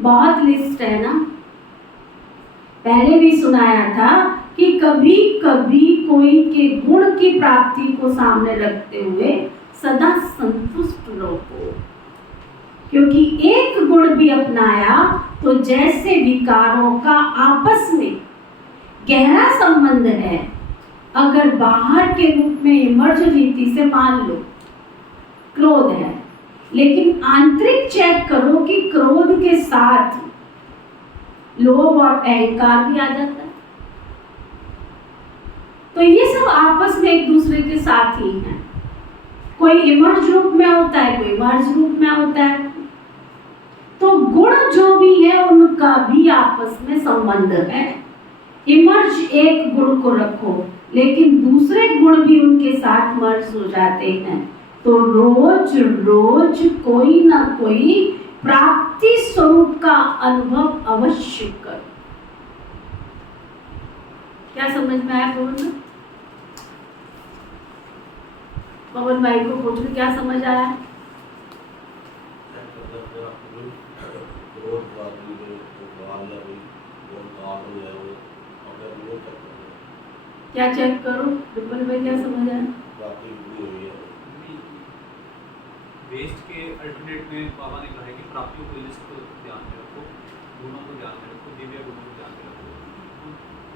बहुत लिस्ट है ना। पहले भी सुनाया था कि कभी कभी कोई के गुण की प्राप्ति को सामने रखते हुए सदा संतुष्ट रहो, क्योंकि एक गुण भी अपनाया तो जैसे विकारों का आपस में गहरा संबंध है। अगर बाहर के रूप में इमर्ज रीति से मान लो क्रोध है, लेकिन आंतरिक चेक करो कि क्रोध के साथ लोभ और अहंकार भी आ जाता है। तो ये सब आपस में एक दूसरे के साथ ही हैं। कोई इमर्ज रूप में होता है, कोई मर्ज रूप में होता है। तो गुण जो भी है उनका भी आपस में संबंध है। इमर्ज एक गुण को रखो, लेकिन दूसरे गुण भी उनके साथ मर्ज हो जाते हैं। तो रोज रोज कोई ना कोई प्राप्ति स्वरूप का अनुभव अवश्य करो। क्या समझ में आया पवन? पवन भाई को पूछ लो, क्या समझ आया? क्या चेक करो? ट्रिपल भाई क्या समझ आया? वेस्ट के अल्टरनेट में बाबा ने कहा है कि प्राप्तियों को लिस्ट को ध्यान में रखो, गुणों को ध्यान में रखो, दिव्य गुणों को ध्यान में रखो।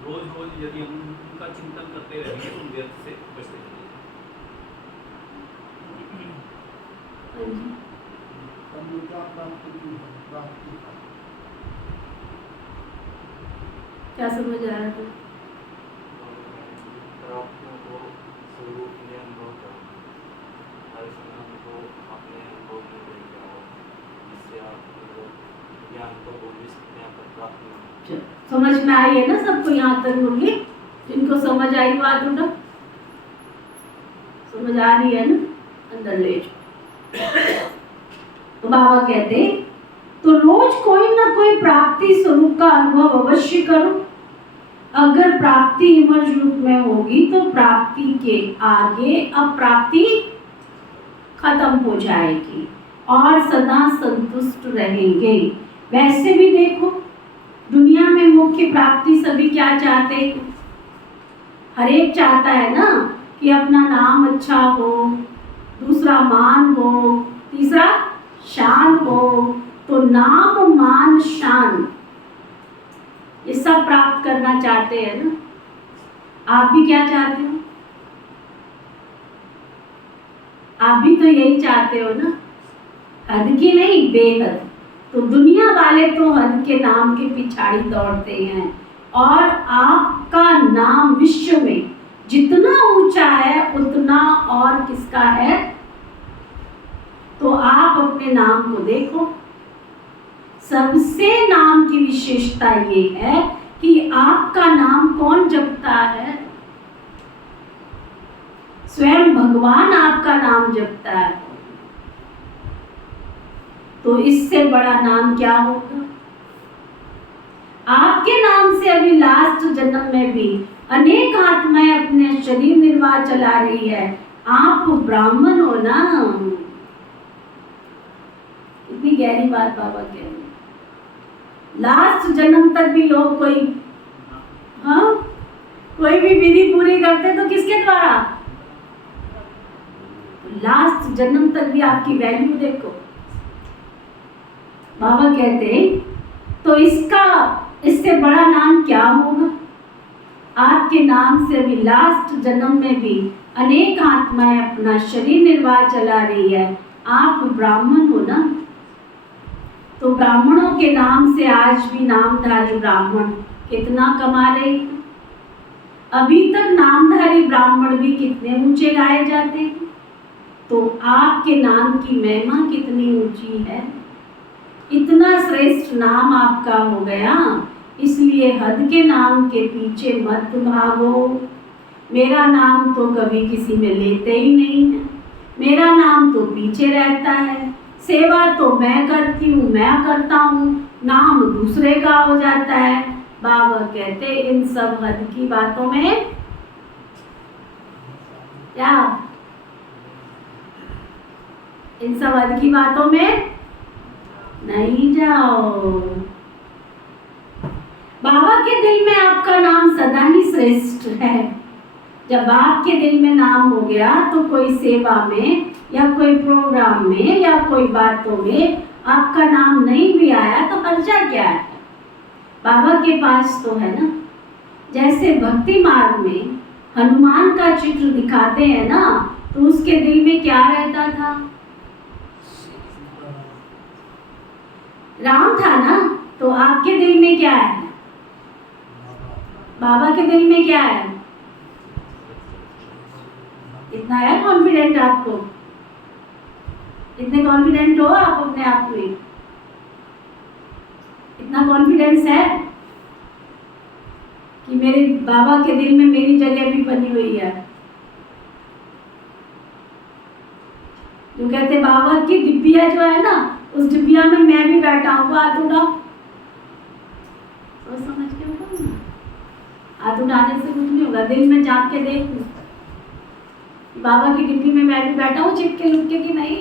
रोज रोज यदि हम उनका चिंतन करते रहेंगे तो व्यर्थ से बचते रहेंगे। हाँ जी, क्या समझ आ रहा था? प्राप्तियों को स्वरूप में अनुभव करो, हर समय उनको अपने अनुभव में लेके आओ, जिससे आप ज्ञान को बोल सकते हैं पर प्राप्त ना हो। चलो, समझ में आई है ना सबको? यहाँ तक होगी जिनको समझ आई बात उठा, समझ आ रही है ना? अंदर ले जाओ। तो बाबा कहते तो रोज कोई ना कोई प्राप्ति स्वरूप का अनुभव अवश्य करो। अगर प्राप्ति इमर्ज रूप में होगी तो प्राप्ति के आगे अप्राप्ति खत्म हो जाएगी और सदा संतुष्ट रहेंगे। वैसे भी देखो दुनिया में मुख्य प्राप्ति सभी क्या चाहते हैं? हर एक चाहता है ना कि अपना नाम अच्छा हो, दूसरा मान हो, तीसरा शान हो। तो नाम मान शान ये सब प्राप्त करना चाहते हैं ना? आप भी क्या चाहते हो? आप भी तो यही चाहते हो ना? हद की नहीं, बेहद। तो दुनिया वाले तो हद के नाम के पिछाड़ी दौड़ते हैं और आपका नाम विश्व में जितना ऊंचा है उतना और किसका है? तो आप अपने नाम को देखो। सबसे नाम की विशेषता ये है कि आपका नाम कौन जपता है? स्वयं भगवान आपका नाम जपता है। तो इससे बड़ा नाम क्या होगा? आपके नाम से अभी लास्ट जन्म में भी अनेक आत्माएं अपने शरीर निर्वाह चला रही है। आप ब्राह्मण हो ना? इतनी गहरी बात बाबा कह रहे हैं। लास्ट जन्म तक भी लोग कोई भी विधि पूरी करते तो किसके द्वारा? लास्ट जन्म तक भी आपकी वैल्यू देखो। बाबा कहते तो इससे बड़ा नाम क्या होगा? आपके नाम से अभी लास्ट जन्म में भी अनेक आत्माएं अपना शरीर निर्वाह चला रही है। आप ब्राह्मण हो ना? तो ब्राह्मणों के नाम से आज भी नामधारी ब्राह्मण कितना कमा रहे हैं। अभी तक नामधारी ब्राह्मण भी कितने ऊंचे गाए जाते हैं। तो आपके नाम की महिमा कितनी ऊंची है। इतना श्रेष्ठ नाम आपका हो गया, इसलिए हद के नाम के पीछे मत भागो। मेरा नाम तो कभी किसी में लेते ही नहीं है, मेरा नाम तो पीछे रहता है। सेवा तो मैं करती हूँ, मैं करता हूँ, नाम दूसरे का हो जाता है। बाबा कहते इन सब हद की बातों में क्या? इन सब हद की बातों में नहीं जाओ। बाबा के दिल में आपका नाम सदा ही श्रेष्ठ है। जब आपके दिल में नाम हो गया तो कोई सेवा में या कोई प्रोग्राम में या कोई बातों में आपका नाम नहीं भी आया तो हर्जा क्या है? बाबा के पास तो है ना। जैसे भक्ति मार्ग में हनुमान का चित्र दिखाते हैं ना, तो उसके दिल में क्या रहता था? राम था ना। तो आपके दिल में क्या है? बाबा के दिल में क्या है? इतना है कॉन्फिडेंट आपको? इतने कॉन्फिडेंट हो आप अपने आप में? इतना कॉन्फिडेंस है कि मेरे बाबा के दिल में मेरी जगह भी बनी हुई है। जो कहते बाबा की डिब्बिया जो है ना, उस डिब्बिया में मैं भी बैठा हूँ। हाथ उठाओ, सोच समझ के उठाओ ना। हाथ उठाने से कुछ नहीं होगा। दिल में झांक के देख बाबा की डिब्बी में मैं भी बैठा हूँ चिपके लुपके की नहीं।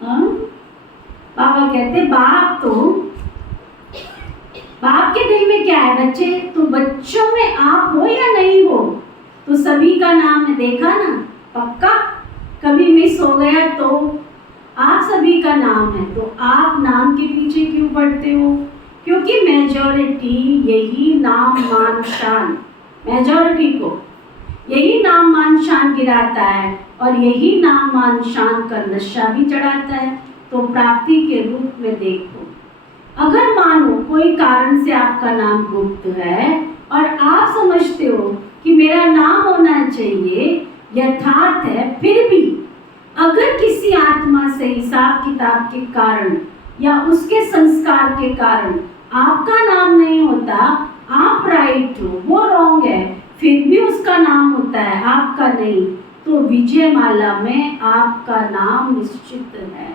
हाँ? बाबा कहते बाप के दिल में क्या है? बच्चे तो बच्चों में आप हो या नहीं हो, तो सभी का नाम है। देखा ना? पक्का कभी मिस हो गया तो आप सभी का नाम है। तो आप नाम के पीछे क्यों पड़ते हो? क्योंकि मेजॉरिटी यही नाम मान शान, मेजॉरिटी को यही नाम मान शान गिराता है। और यही नाम मान शान का नशा भी चढ़ाता है। तो प्राप्ति के रूप में देखो, अगर मानो कोई कारण से आपका नाम गुप्त है और आप समझते हो कि मेरा नाम होना चाहिए, यथार्थ है, फिर भी अगर किसी आत्मा से हिसाब किताब के कारण या उसके संस्कार के कारण आपका नाम नहीं होता, आप राइट हो, वो रॉन्ग है, फिर भी उसका नाम होता है, आपका नहीं, तो विजय माला में आपका नाम निश्चित है।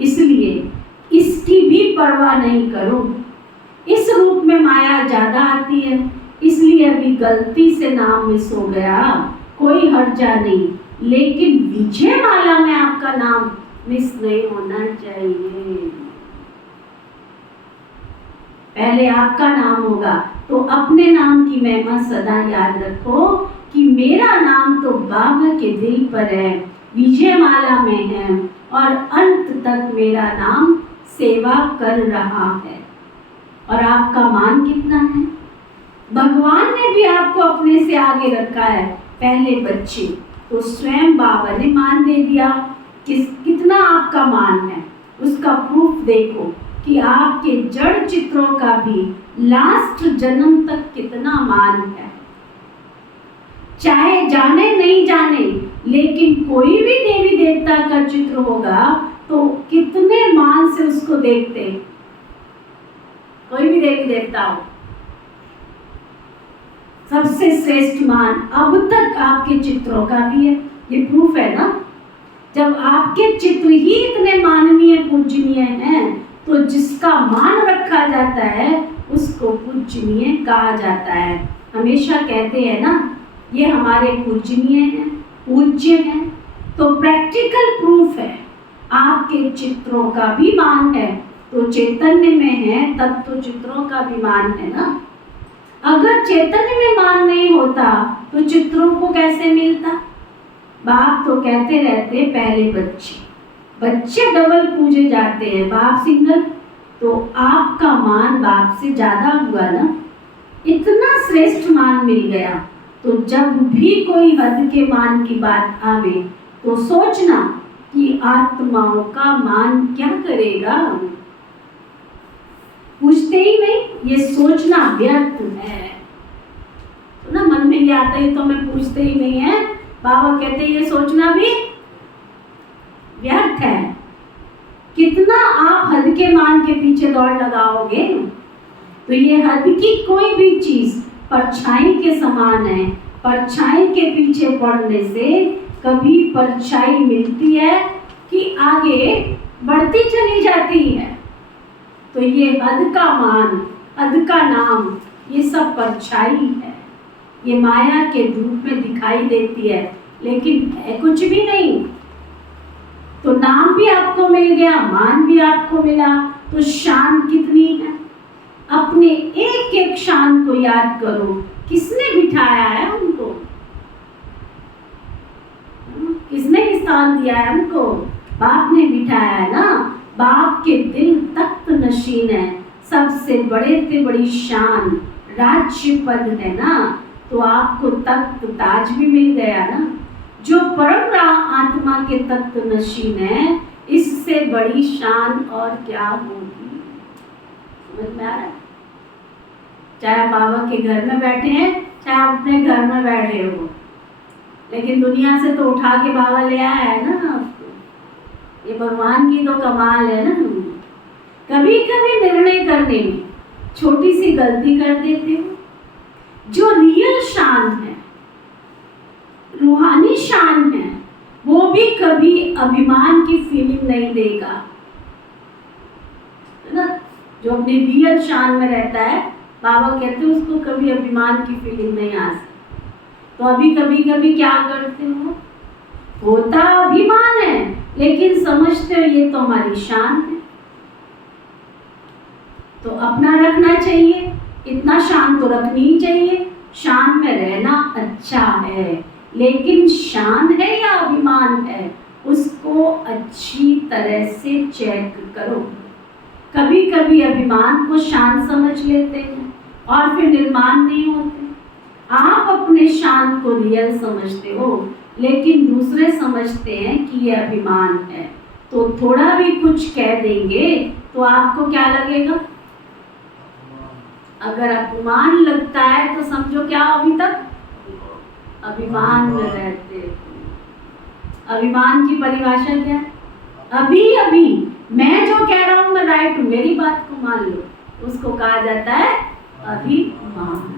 इसलिए इसकी भी परवाह नहीं करो। इस रूप में माया ज्यादा आती है, इसलिए अभी गलती से नाम मिस हो गया, कोई हर्जा नहीं, लेकिन विजय माला में आपका नाम मिस नहीं होना चाहिए। पहले आपका नाम होगा, तो अपने नाम की महिमा सदा याद रखो कि मेरा नाम तो बाबा के दिल पर है, विजय माला में है और अंत तक मेरा नाम सेवा कर रहा है। और आपका मान कितना है? भगवान ने भी आपको अपने से आगे रखा है, पहले बच्चे, तो स्वयं बाबा ने मान दे दिया। कितना आपका मान है उसका प्रूफ देखो कि आपके जड़ चित्रों का भी लास्ट जन्म तक कितना मान है। चाहे जाने नहीं जाने, लेकिन कोई भी देवी देवता का चित्र होगा तो कितने मान से उसको देखते, कोई भी देवी देवता हो, सबसे श्रेष्ठ मान अब तक आपके चित्रों का भी है। ये प्रूफ है ना, जब आपके चित्र ही इतने माननीय पूजनीय हैं, तो जिसका मान रखा जाता है उसको पूजनीय कहा जाता है। हमेशा कहते हैं ना, ये हमारे पूजनीय हैं, पूज्य हैं, तो प्रैक्टिकल प्रूफ है। आपके चित्रों का भी मान है, तो चैतन्य में है तब तो चित्रों का भी मान है ना। अगर चैतन्य में मान नहीं होता तो चित्रों को कैसे मिलता? बाप तो कहते रहते पहले बच्चे डबल पूजे जाते हैं, बाप सिंगल, तो आपका मान बाप से ज्यादा हुआ ना, इतना श्रेष्ठ मान मिल गया। तो जब भी कोई हद के मान की बात आवे तो सोचना कि आत्माओं का मान क्या करेगा, पूछते ही नहीं, ये सोचना व्यर्थ है। तो ना मन में ये आता है तो मैं पूछते ही नहीं है, बाबा कहते ये सोचना भी व्यर्थ है। कितना आप हद के मान के पीछे दौड़ लगाओगे, तो ये हद की कोई भी चीज परछाई के समान है। परछाई के पीछे पड़ने से कभी परछाई मिलती है कि आगे बढ़ती चली जाती है। तो ये हद का मान, हद का नाम, ये सब परछाई है, ये माया के रूप में दिखाई देती है, लेकिन है कुछ भी नहीं। तो नाम भी आपको मिल गया, मान भी आपको मिला, तो शान कितनी है? अपने एक एक शान को याद करो, किसने बिठाया है उनको, किसने स्थान दिया है हमको? बाप ने बिठाया है ना। बाप के दिल तख्त नशीन है, सबसे बड़े से बड़ी शान राज्य पद है ना, तो आपको तख्त ताज भी मिल गया ना। जो परम आत्मा के तख्त नशीन है, इससे बड़ी शान और क्या होगी? समझ में आ रहा है? चाहे आप बाबा के घर में बैठे हैं, चाहे आप अपने घर में बैठे हो, लेकिन दुनिया से तो उठा के बाबा ले आया है ना आपको। ये भगवान की तो कमाल है ना। कभी कभी निर्णय करने में छोटी सी गलती कर देते हो। जो रियल शान है, रूहानी शान है, वो भी कभी अभिमान की फीलिंग नहीं देगा, है ना। जो अपने रियल शान में रहता है, बाबा कहते हैं उसको कभी अभिमान की फीलिंग नहीं आ सकती। तो अभी कभी कभी क्या करते हो, होता अभिमान है, लेकिन समझते हो ये तो हमारी शान है, तो अपना रखना चाहिए, इतना शान तो रखनी ही चाहिए। शान में रहना अच्छा है, लेकिन शान है या अभिमान है, उसको अच्छी तरह से चेक करो। कभी कभी अभिमान को शान समझ लेते हैं और फिर निर्माण नहीं होते। आप अपने शान को रियल समझते हो, लेकिन दूसरे समझते हैं कि ये अभिमान है। तो थोड़ा भी कुछ कह देंगे तो आपको क्या लगेगा? अगर अपमान लगता है तो समझो क्या अभी तक अभिमान में रहते हो। अभिमान की परिभाषा क्या है? अभी अभी मैं जो कह रहा हूं मैं राइट हूं, मेरी बात को मान लो, उसको कहा जाता है अभिमान,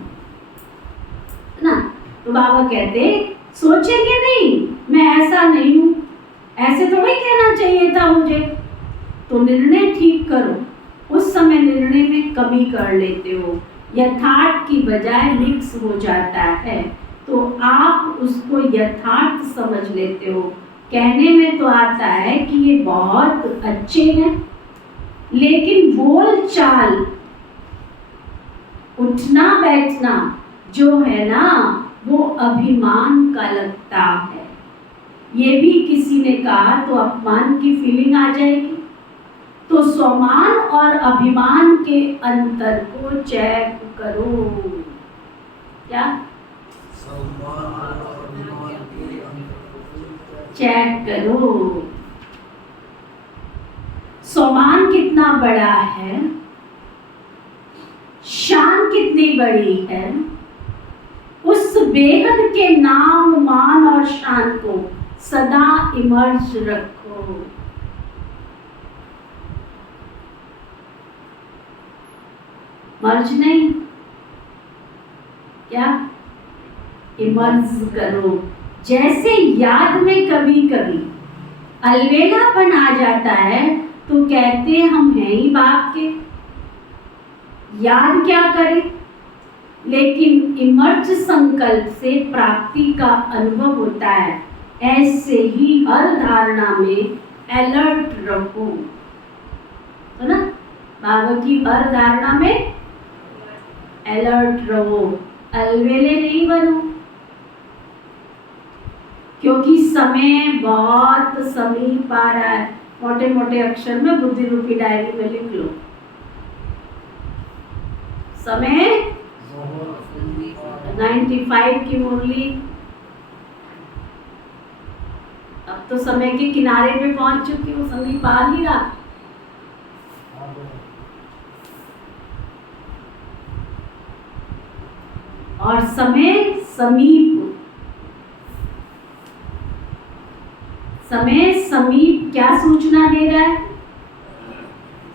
है ना। तो बाबा कहते सोचेंगे नहीं मैं ऐसा नहीं हूं, ऐसे तो नहीं कहना चाहिए था मुझे, तो निर्णय ठीक करो। उस समय निर्णय में कमी कर लेते हो, यथार्थ की बजाय मिक्स हो जाता है, तो आप उसको यथार्थ समझ लेते हो। कहने में तो आता है कि ये बहुत अच्छे हैं, लेकिन बोल चाल उठना बैठना जो है ना वो अभिमान का लगता है। ये भी किसी ने कहा तो अपमान की फीलिंग आ जाएगी। तो स्वमान और अभिमान के अंतर को चेक करो। क्या चेक करो? स्वमान कितना बड़ा है, शान कितनी बड़ी है, उस बेहद के नाम मान और शान को सदा इमर्ज रखो। मर्ज नहीं, क्या इमर्ज करो। जैसे याद में कभी कभी अलबेलापन आ जाता है तो कहते हैं हम हैं ही बाप के, याद क्या करें, लेकिन इमर्ज संकल्प से प्राप्ति का अनुभव होता है। ऐसे ही हर धारणा में अलर्ट रहो, है ना। बाबा की हर धारणा में अलर्ट रहो, अलवेले नहीं बनो, क्योंकि समय बहुत समीप आ रहा है। मोटे मोटे अक्षर में बुद्धि रूपी डायरी में लिख लो, समय 95 की मुरली अब तो समय के किनारे पे पहुंच चुकी हूँ, समीप आ नहीं रहा। और समय समीप, समय समीप क्या सूचना दे रहा है?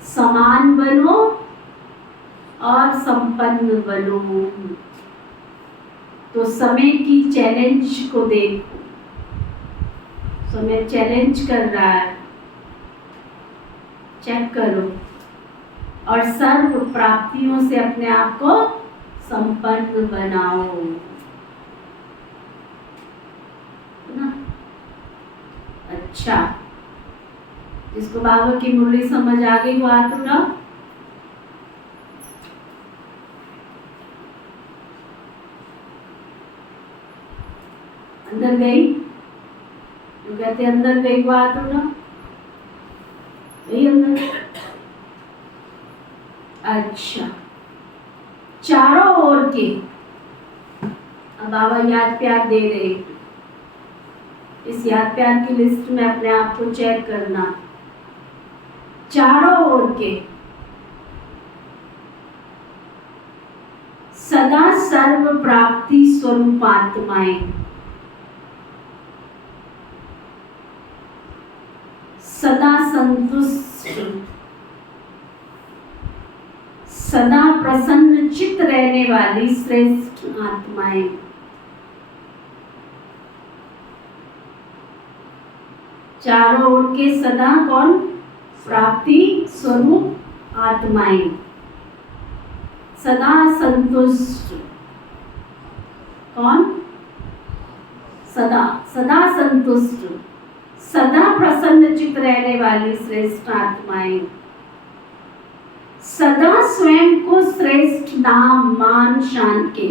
समान बनो और संपन्न बनो। तो समय की चैलेंज को देखो, समय चैलेंज कर रहा है, चेक करो और सर्व प्राप्तियों से अपने आप को संपन्न बनाओ, ना। अच्छा, जिसको बाबा की मुरली समझ आ गई वो हाथ उठाओ। अंदर गई जो कहते अंदर गई वो हाथ उठाओ। गई अंदर? अच्छा, चारों ओर के अब बाबा याद प्यार दे रहे, इस याद प्यार की लिस्ट में अपने आप को चेक करना। चारों ओर के सदा सर्व प्राप्ति स्वरूप आत्माएं, सदा संतुष्ट, सदा प्रसन्न चित्त रहने वाली श्रेष्ठ आत्माएं, चारों ओर के सदा कौन? प्राप्ति स्वरूप आत्माएं, सदा संतुष्ट, कौन? सदा सदा संतुष्ट, सदा प्रसन्न चित्त रहने वाली श्रेष्ठ आत्माएं, सदा स्वयं को श्रेष्ठ नाम मान शान के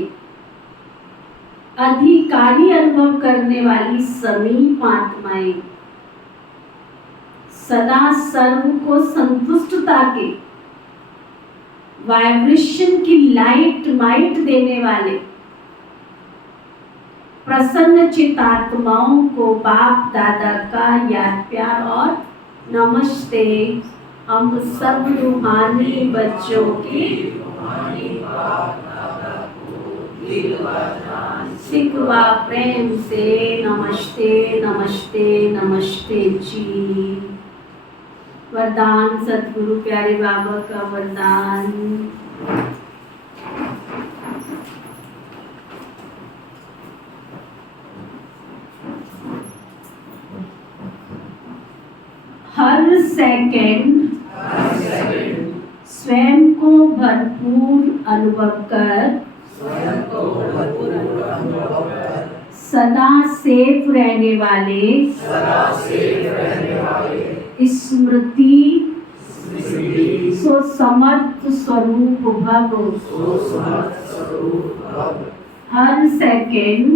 अधिकारी अनुभव करने वाली समीप आत्माएं, सदा सर्व को संतुष्टता के वाइब्रेशन की लाइट माइट देने वाले प्रसन्न चित आत्माओं को बाप दादा का याद प्यार और नमस्ते। हम सब रूहानी बच्चों की सिकवा प्रेम से नमस्ते नमस्ते नमस्ते जी। वरदान सतगुरु प्यारे बाबा का वरदान। हर सेकंड स्वयं को भरपूर अनुभव कर सदा सेफ रहने वाले स्मृति सो समर्थ स्वरूप भव। हर सेकंड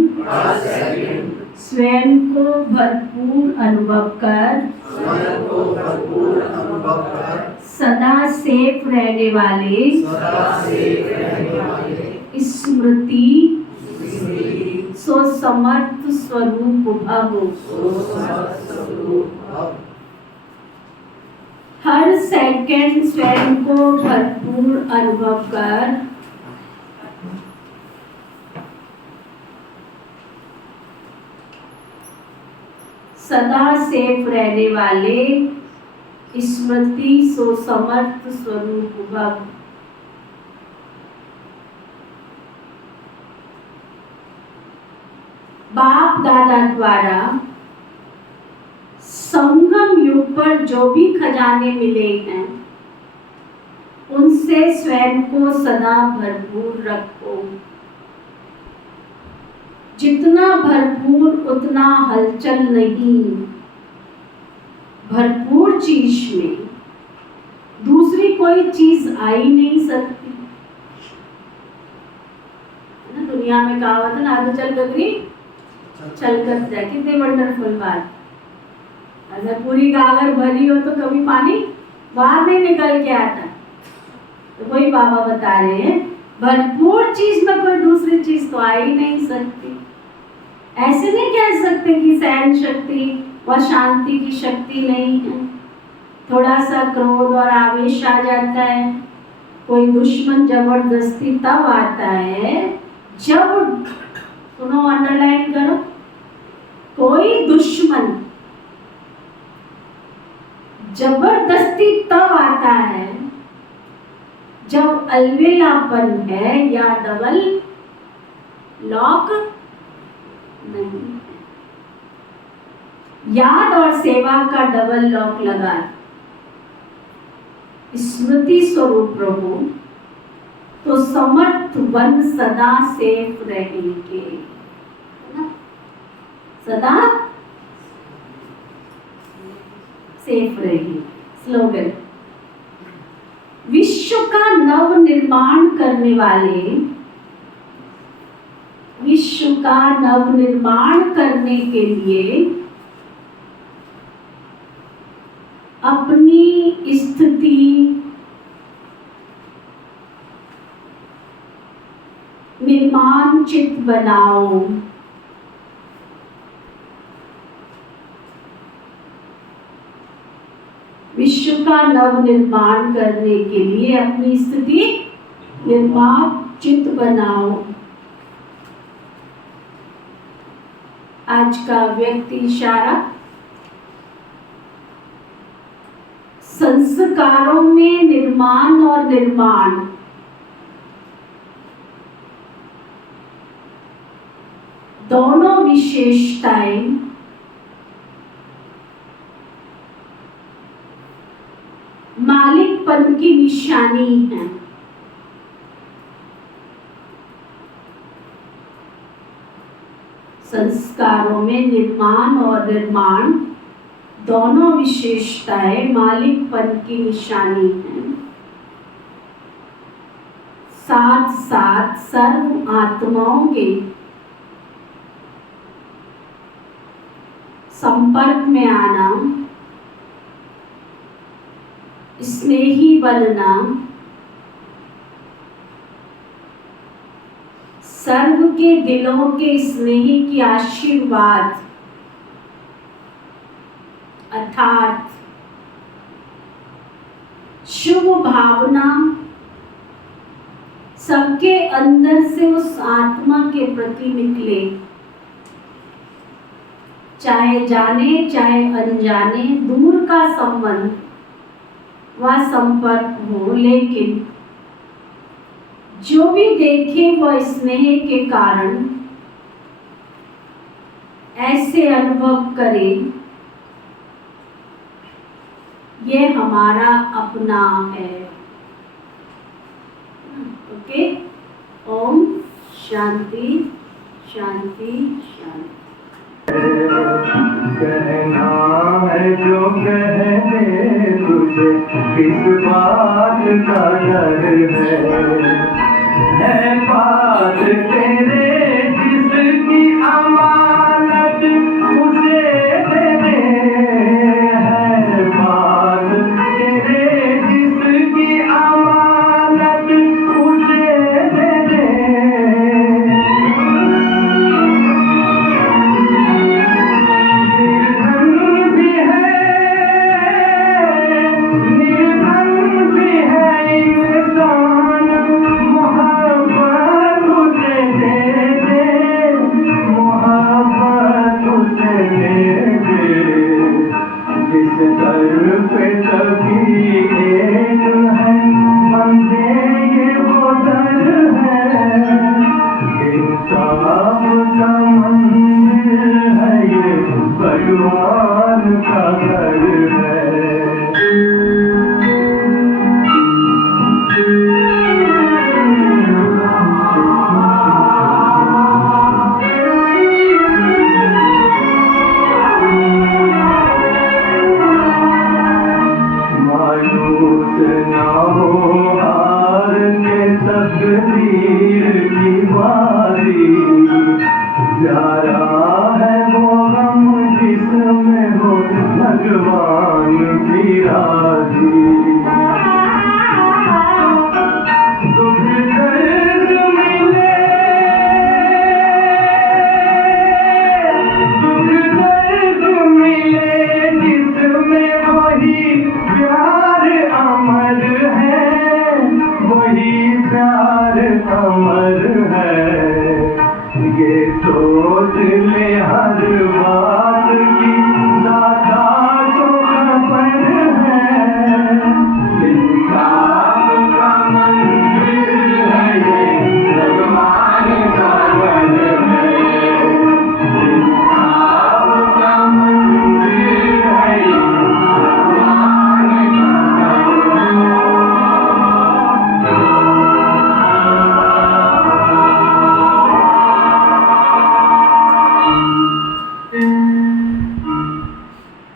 स्वयं को भरपूर अनुभव कर सदा सेफ रहने वाले स्मृति सो समर्थ स्वरूप भव। हर सेकंड स्वयं को भरपूर अनुभव कर सदा सेफ रहने वाले स्मृति सो समर्थ स्वरूप भव। बाप दादा द्वारा संगम युग पर जो भी खजाने मिले हैं उनसे स्वयं को सदा भरपूर रखो। जितना भरपूर उतना हलचल नहीं। भरपूर चीज में दूसरी कोई चीज आ ही नहीं सकती है ना। दुनिया में कहावत है ना, आगे चल गगरी चल कर जाए। कितनी वंडरफुल बात। अगर पूरी गागर भरी हो तो कभी पानी बाहर नहीं निकल के आता। तो वही बाबा बता रहे हैं भरपूर चीज में कोई दूसरी चीज तो आ ही नहीं सकती। ऐसे नहीं कह सकते कि सहन शक्ति व शांति की शक्ति नहीं है। थोड़ा सा क्रोध और आवेश आ जाता है। कोई दुश्मन जबरदस्ती तब आता है जब, सुनो अंडरलाइन करो, कोई दुश्मन जबरदस्ती तब आता है जब अलवेलापन है या डबल लॉक नहीं है। याद और सेवा का डबल लॉक लगा स्मृति स्वरूप रहो तो समर्थ बन सदा सेफ रहेंगे, है ना? सदा सेफ रहेंगे। स्लोगन, विश्व का नव निर्माण करने वाले, विश्व का नव निर्माण करने के लिए अपनी स्थिति निर्माण चित बनाओ। विश्व का नव निर्माण करने के लिए अपनी स्थिति निर्माण चित बनाओ। आज का व्यक्ति इशारा, संस्कारों में निर्माण और निर्माण दोनों विशेषताएं मालिकपन की निशानी है। संस्कारों में निर्माण और निर्माण दोनों विशेषताएं मालिकपन की निशानी हैं। साथ साथ सर्व आत्माओं के संपर्क में आना, स्नेही बनना, सर्व के दिलों के स्नेह की आशीर्वाद अर्थात शुभ भावना सबके अंदर से उस आत्मा के प्रति निकले, चाहे जाने चाहे अनजाने, दूर का संबंध व संपर्क हो, लेकिन जो भी देखे वह स्नेह के कारण ऐसे अनुभव करे ये हमारा अपना है। ओके, ओम शांति शांति शांति। कहना है जो कहने तुझे, किस बात का डर है बात तेरे जिसकी अमानत उसे दे दे, है बात तेरे जिसकी अमानत उसे दे दे। भगवान का घर है। मायूस ना हो हार के तकदीर